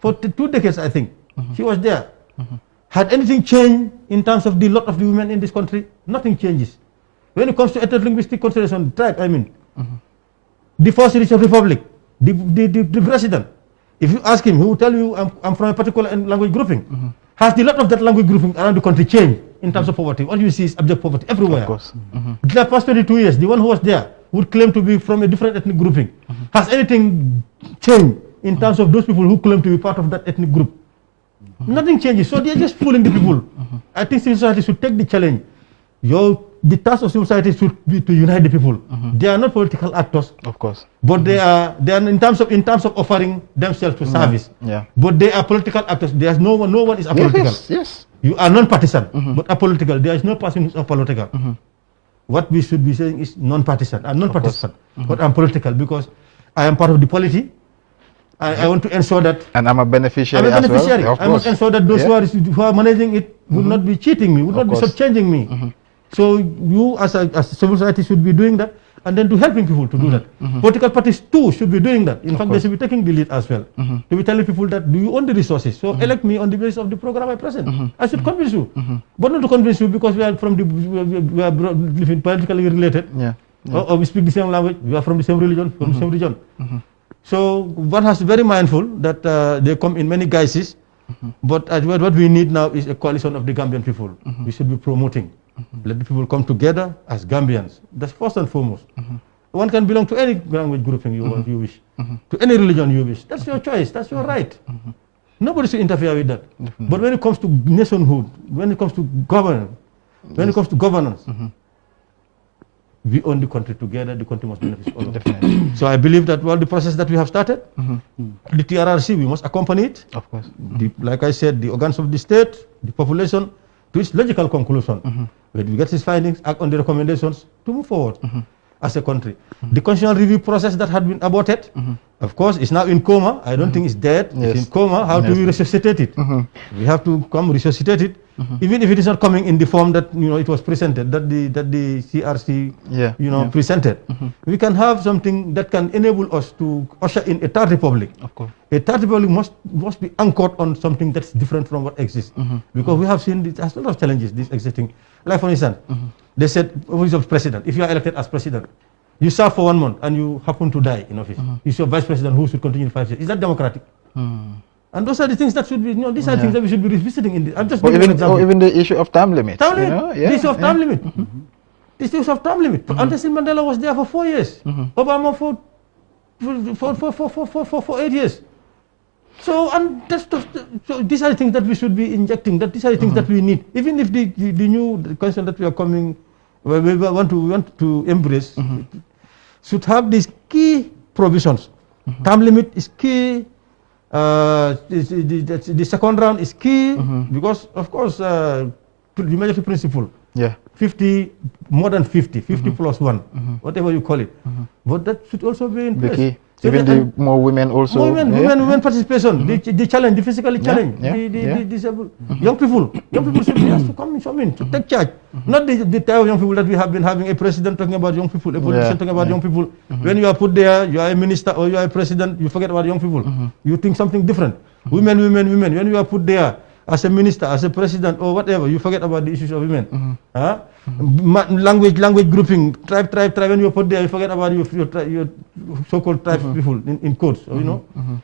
for 2 decades, I think. She was there. Had anything changed in terms of the lot of the women in this country? Nothing changes. When it comes to ethno-linguistic consideration, tribe, the first Richard Republic, the president, if you ask him, he will tell you, I'm from a particular language grouping. Has the lot of that language grouping around the country changed in terms of poverty? What you see is abject poverty everywhere. Of course. The past 22 years, the one who was there would claim to be from a different ethnic grouping. Has anything changed in terms of those people who claim to be part of that ethnic group? Nothing changes. So they're just fooling the people. I think civil society should take the challenge. The task of civil society should be to unite the people. They are not political actors, of course, but they are in terms of offering themselves to service. But they are political actors. There's no one is apolitical. Yes. You are non-partisan, but apolitical. There is no person who's apolitical. What we should be saying is non-partisan. I'm non-partisan, but I'm political because I am part of the polity. I want to ensure that. And I'm a beneficiary. I'm a beneficiary. As well. I must ensure that those who are managing it would not be cheating me, would not be shortchanging me. So you as civil society should be doing that, and then to helping people to do that. Political parties too should be doing that. In fact, they should be taking the lead as well. To be telling people that, do you own the resources? So elect me on the basis of the program I present. I should convince you, but not to convince you because we are from we are living politically related. Or we speak the same language. We are from the same religion, from the same region. So one has to be very mindful that they come in many guises. But what we need now is a coalition of the Gambian people. We should be promoting. Let the people come together as Gambians. That's first and foremost. One can belong to any language grouping you wish, to any religion you wish. That's your choice. That's your right. Nobody should interfere with that. But when it comes to nationhood, when it comes to governance, we own the country together. The country must benefit all of it. So I believe that the process that we have started, the TRRC, we must accompany it. Of course. Like I said, the organs of the state, the population, to its logical conclusion. When we get these findings, act on the recommendations to move forward as a country. The constitutional review process that had been aborted, of course, is now in coma. I don't think it's dead. It's in coma. How do we resuscitate it? We have to resuscitate it, even if it is not coming in the form that it was presented, that the CRC presented. We can have something that can enable us to usher in a third republic. Of course, a third republic must be anchored on something that's different from what exists, because we have seen there's a lot of challenges this existing. Like for instance, they said office of president. If you are elected as president, you serve for 1 month and you happen to die in office. Is your vice president who should continue 5 years? Is that democratic? And those are the things that should be, these are things that we should be revisiting. I'm just giving an example. Or even the issue of time limit. Time limit. The issue of time limit. The issue of time limit. Anderson Mandela was there for 4 years. Obama for 8 years. So, so these are the things that we should be injecting. These are the things that we need. Even if the new constitution that we are coming, we want to embrace, should have these key provisions. Time limit is key. The second round is key because, of course, the majority principle. 50, more than 50 plus 1, whatever you call it. But that should also be in place. So even more women also. Women participation, the challenge, the physically challenge, the disabled. Young people should be asked to come in, to take charge. Not the type of young people that we have been having, a president talking about young people, a politician talking about young people. When you are put there, you are a minister or you are a president, you forget about young people. You think something different. Women. When you are put there as a minister, as a president or whatever, you forget about the issues of women. Language grouping, tribe. When you put there, you forget about your so-called tribe people in codes.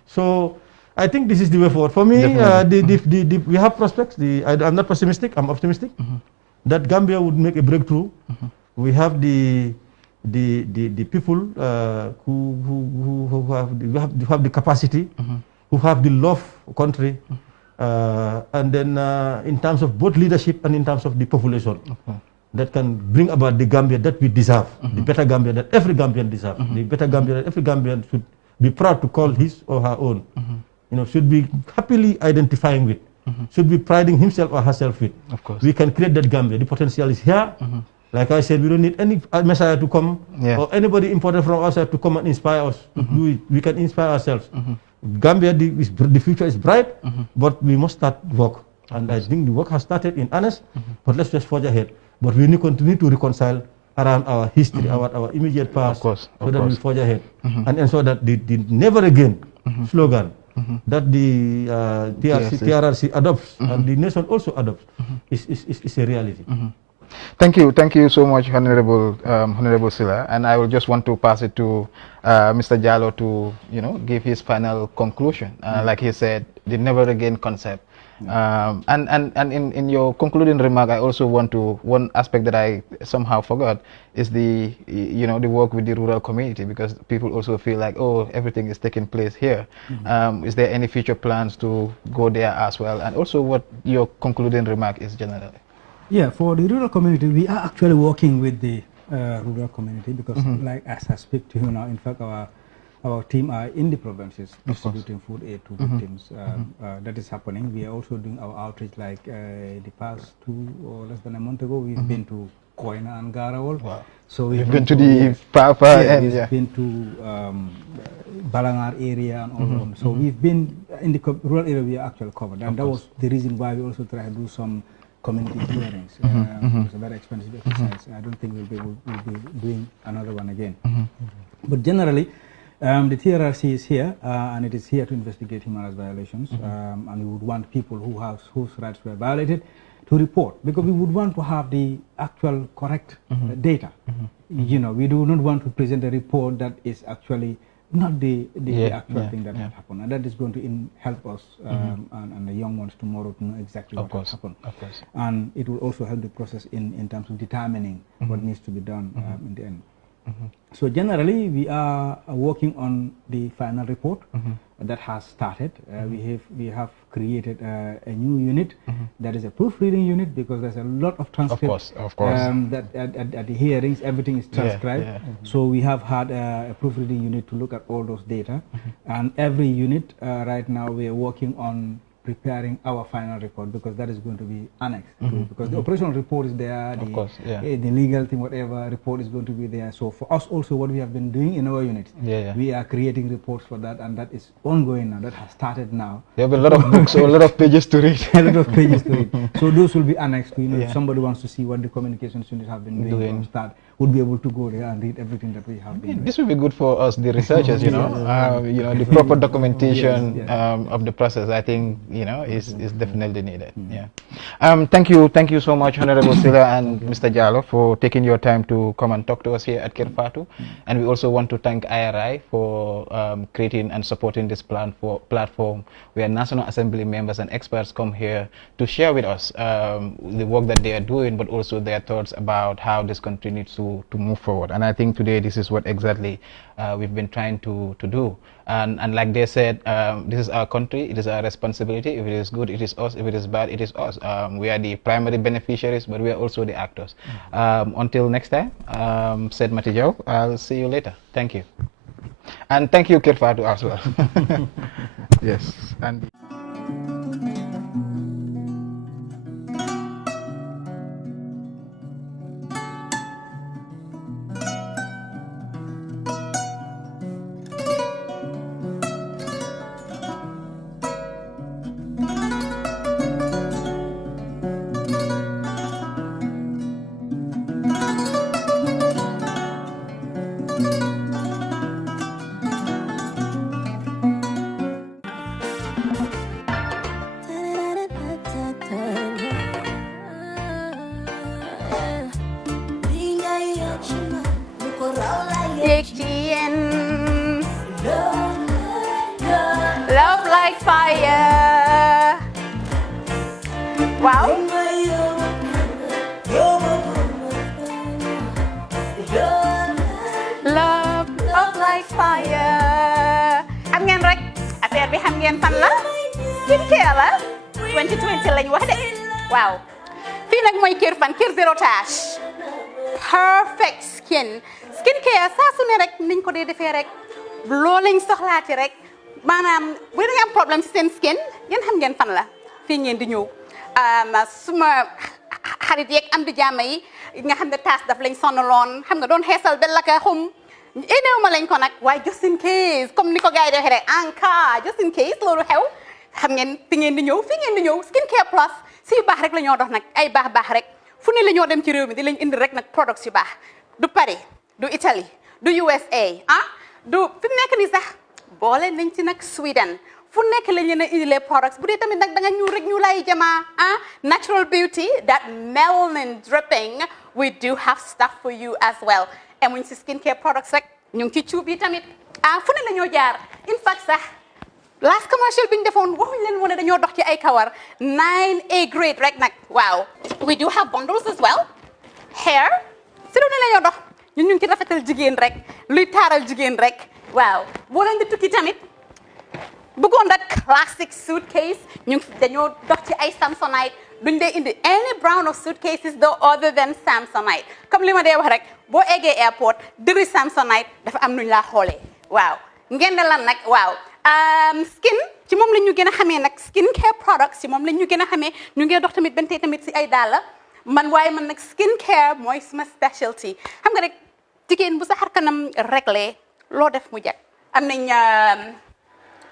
So I think this is the way forward. For me, we have prospects. I'm not pessimistic. I'm optimistic that Gambia would make a breakthrough. We have the people who have the capacity, who have the love for country. And then in terms of both leadership and in terms of the population, that can bring about the Gambia that we deserve, the better Gambia that every Gambian deserves, the better Gambia that every Gambian should be proud to call his or her own, should be happily identifying with, should be priding himself or herself with. Of course. We can create that Gambia. The potential is here. Like I said, we don't need any messiah to come or anybody imported from outside to come and inspire us to do it. We can inspire ourselves. Gambia, the future is bright, but we must start work. And I think the work has started in earnest, but let's just forge ahead. But we need to continue to reconcile around our history, our immediate past, so that we forge ahead. And ensure that the never again slogan that the TRRC adopts and the nation also adopts is a reality. Thank you so much, Honorable Sillah. And I will just want to pass it to Mr. Jallow to give his final conclusion. Like he said, the never again concept. And in your concluding remark, I also want to, one aspect that I somehow forgot is the work with the rural community, because people also feel like, oh, everything is taking place here. Is there any future plans to go there as well? And also what your concluding remark is generally. Yeah, for the rural community, we are actually working with the rural community because, like as I speak to you now, in fact, our team are in the provinces distributing food aid to victims. That is happening. We are also doing our outreach, like the past 2 or less than a month ago, we've been to Koina and Garawal. Wow. So we've been to the Papa and we've been to Balangar area and all on. So we've been in the rural area. We are actually covered, and that was the reason why we also try to do some community hearings. It's a very expensive exercise. I don't think we'll be doing another one again. But generally, the TRRC is here, and it is here to investigate human rights violations. And we would want people whose rights were violated to report, because we would want to have the actual correct data. You know, we do not want to present a report that is actually not the actual thing that had happened, and that is going to help us and the young ones tomorrow to know exactly what has happened. Of course. And it will also help the process in terms of determining what needs to be done in the end. So generally, we are working on the final report that has started. We have created a new unit that is a proofreading unit, because there's a lot of transcripts. Of course. That at the hearings, everything is transcribed. So we have had a proofreading unit to look at all those data, and every unit right now we are working on preparing our final report, because that is going to be annexed to it, because the operational report is there, the legal thing, whatever report is going to be there. So for us also, what we have been doing in our units, we are creating reports for that, and that is ongoing now. That has started now. There have a lot of books, or a lot of pages to read. A lot of pages to read. So those will be annexed to, if somebody wants to see what the communications unit have been doing from start, would be able to go there and read everything that we have been doing. This will be good for us, the researchers, you know, the proper documentation of the process, I think, you know, is definitely needed. Thank you so much, Honorable Sillah and Mr. Jallow, for taking your time to come and talk to us here at Kerr Fatou. And we also want to thank IRI for creating and supporting this platform where National Assembly members and experts come here to share with us the work that they are doing, but also their thoughts about how this continues to move forward. And I think today this is what exactly we've been trying to do. And like they said, this is our country, it is our responsibility. If it is good, it is us. If it is bad, it is us. We are the primary beneficiaries, but we are also the actors. Until next time, said Matty, I'll see you later. Thank you. And thank you, Kerr Fatou, as well. Yes. And love like fire. Wow. Love like fire. Xam ngeen rek affaire bi xam ngeen fan la? Skincare la 2020 lañ wax de. Waaw. Fii nag mooy Kerr fan, Kerr zero tache. Perfect skincare saa su ne rek niñ ko dee defee rek loo lañ soxlaati rek. Maanaam bu ngeen am problème ci seen skin ngeen xam ngeen fan la fii ngeen di ñëw suma xarit yeeg am di jàmm yi nga xam ne taas daf lañ sonaloon xam nga doon xeesal ba la ka xum éneew ma lañ ko nag waaye just in case comme ni ko gars yi defee rek en cas just in case loolu xew xam ngeen fi ngeen di ñëw fii ngeen di ñëw skincare plus si yu baax rek la ñoo dox nag ay baax rek fu ne la ñoo dem ci réew mi di lañ indi rek nag products yu baax du Paris du Italie du USA du fi mu nekk nii sax boole nañ ci nag Sweden fu nekk lañ leen a indilee products bu dee tamit nag da nga ñuul rek ñu lay jamaa natural beauty that melanin dripping we do have stuff for you as well emuñ si skincare products rek ñu ngi ci cuub yi tamit fu ne la ñoo jaar in fact sax last commercial bi ñu defoon waxuñ leen woon ne dañoo dox ci ay kawar 9A grade rek nag waaw we do have bundles as well hair si lu ne la ñoo dox ñun ñu ngi ci rafetal jigéen rek luy taaral jigéen rek waaw boo leen di tukki tamit bëggoon rek classic suitcase ñu dañoo dox ci ay Samsonite duñ dee indi any brand of suitcases though other than Samsonite comme li ma dee wax rek boo eggee airport dëri Samsonite dafa am nuñ laa xoolee waaw ngeen ne lan nag waaw skin ci moom la ñu gën a xamee nag skin care products ci moom la ñu gën a xamee ñu ngi dox tamit bentee tamit si ay dàlla man waaye man nag skin care mooy suma specialty xam nga rek jigéen bu sa xar kanam réglé loo def mu jag am nañ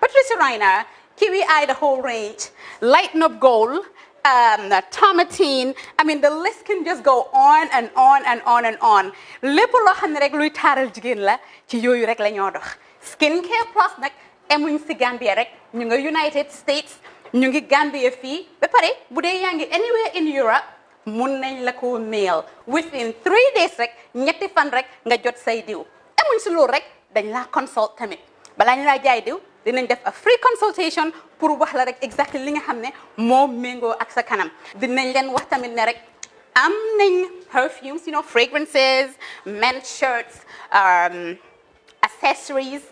Patricia Reiner Kiwi Eye the whole range Lighten Up Gold Tomatine. I mean, the list can just go on and on and on and on. lépp loo xam ne rek luy taaral jigéen la ci yooyu rek la ñoo dox. Skincare plus nag emuñ si Gambia rek ñu nga United States ñu ngi Gambia fii ba pare bu dee yaa ngi anywhere in Europe mun nañ la ko mail within 3 days rek ñetti fan rek nga jot say diw emuñ si loolu rek dañ laa consult tamit balaa ñu laa jaay diw dinañ def a free consultation pour wax la rek exactly li nga xam ne moo méngoo ak sa kanam dinañ leen wax tamit ne rek am nañ perfumes, you know, fragrances, men's shirts, accessories.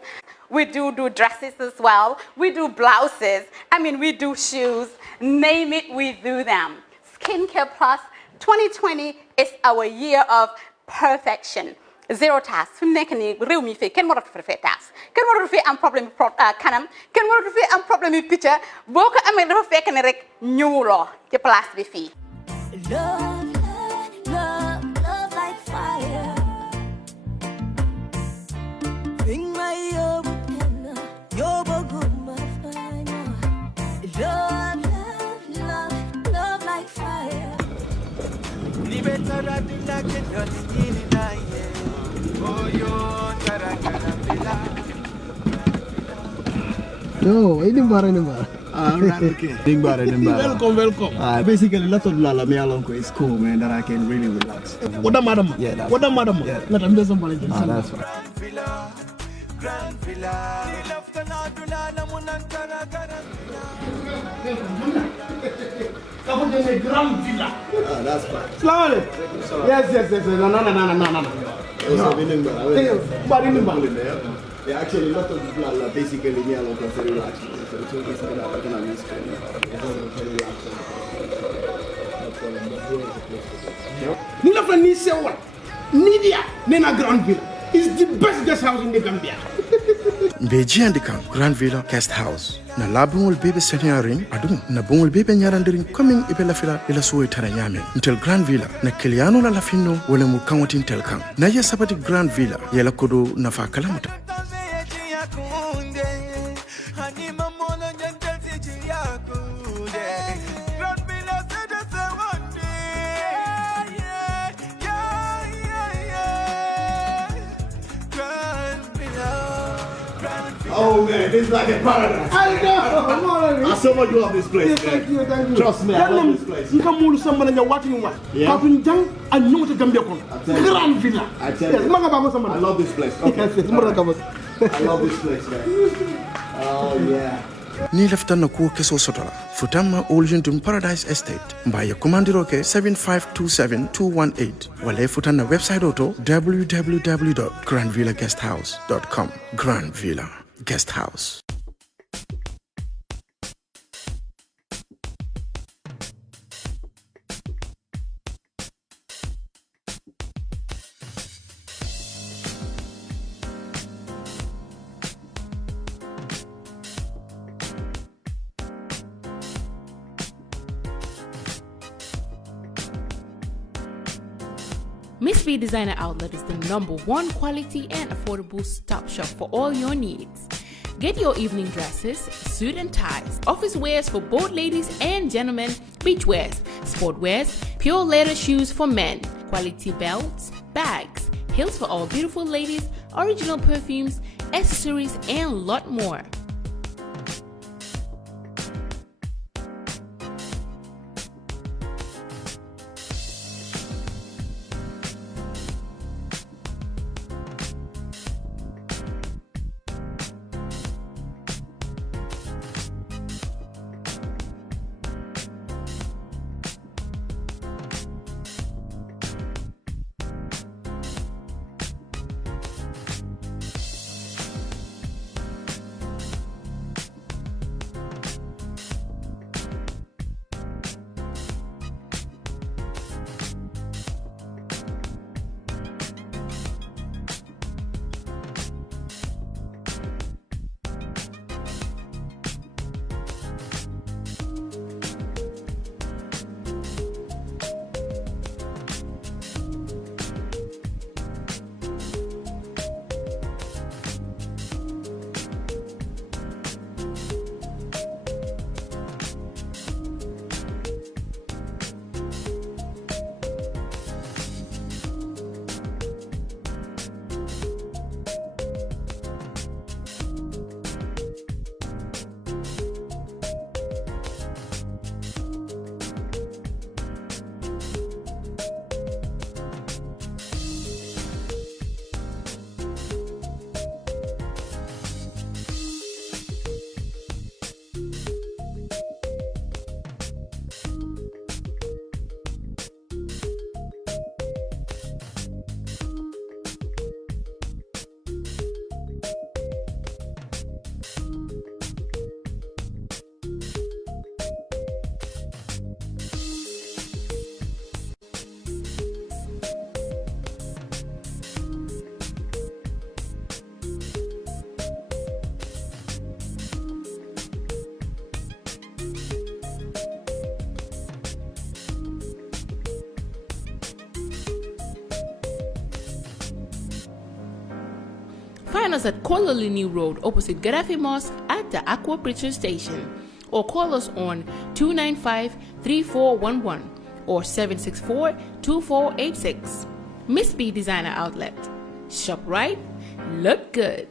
We do dresses as well. We do blouses. I mean, we do shoes. Name it, we do them. Skincare Plus 2020 is our year of perfection. Zero task. Fi mu nekk nii réew mi fii kenn waratu fi task kenn waratu fi am problème kanam kenn waratu fi am problème yu picca boo ko amee dafa fekk ne rek ñëwuloo ci place bi fii. Love, love, love like fire. Bring my love, love, love like fire. No, ini bara. Alright, okay. Welcome. Basically, lot of lala me along is cool, man. That I can really relax. What the madam? Yeah, that's what the madam? Yeah. Let them do somebody. That's fine. Grand Villa. Grand Villa. That's fine. Slowly. Yes. No. Yeah, actually, a lot of people are basically me alone consider relaxed. So it's okay to that I can use Nina Fanise one. Nidia, Nena Grand Villa is the best guest house in the Gambia. Beji and the Grand Villa Guest House. Na labung will be senioring, adu, na bung will be nyarandering coming ibela fila ila suwe taranyame. Until Grand Villa, na Kiliano la lafino wale mukawatin telkam. Na ya sabati Grand Villa, yala kodo na fa kalamuta. Oh man, this is like a paradise. I know. I so much love this place. Yeah, thank you. Trust me, I love this place. You can move someone and you're watching what? Yeah. I know what Gambia Grand Villa. I tell you. I love this place. Okay. I love this place, man. Oh yeah. Ni leftan na kuo keso sotola. Futama Oljuntum Paradise Estate. Mbaya Kumandiroke 7527218. Wale futan na website auto www.grandvillaguesthouse.com. Grand Villa Guest House. Miss B Designer Outlet is the #1 quality and affordable stop shop for all your needs. Get your evening dresses, suit and ties, office wears for both ladies and gentlemen, beach wears, sport wears, pure leather shoes for men, quality belts, bags, heels for all beautiful ladies, original perfumes, accessories, and a lot more. find us at Kololini Road, opposite Gaddafi Mosque at the Aqua Preacher Station. Or call us on 295-3411 or 764-2486. Miss B Designer Outlet. Shop right, look good.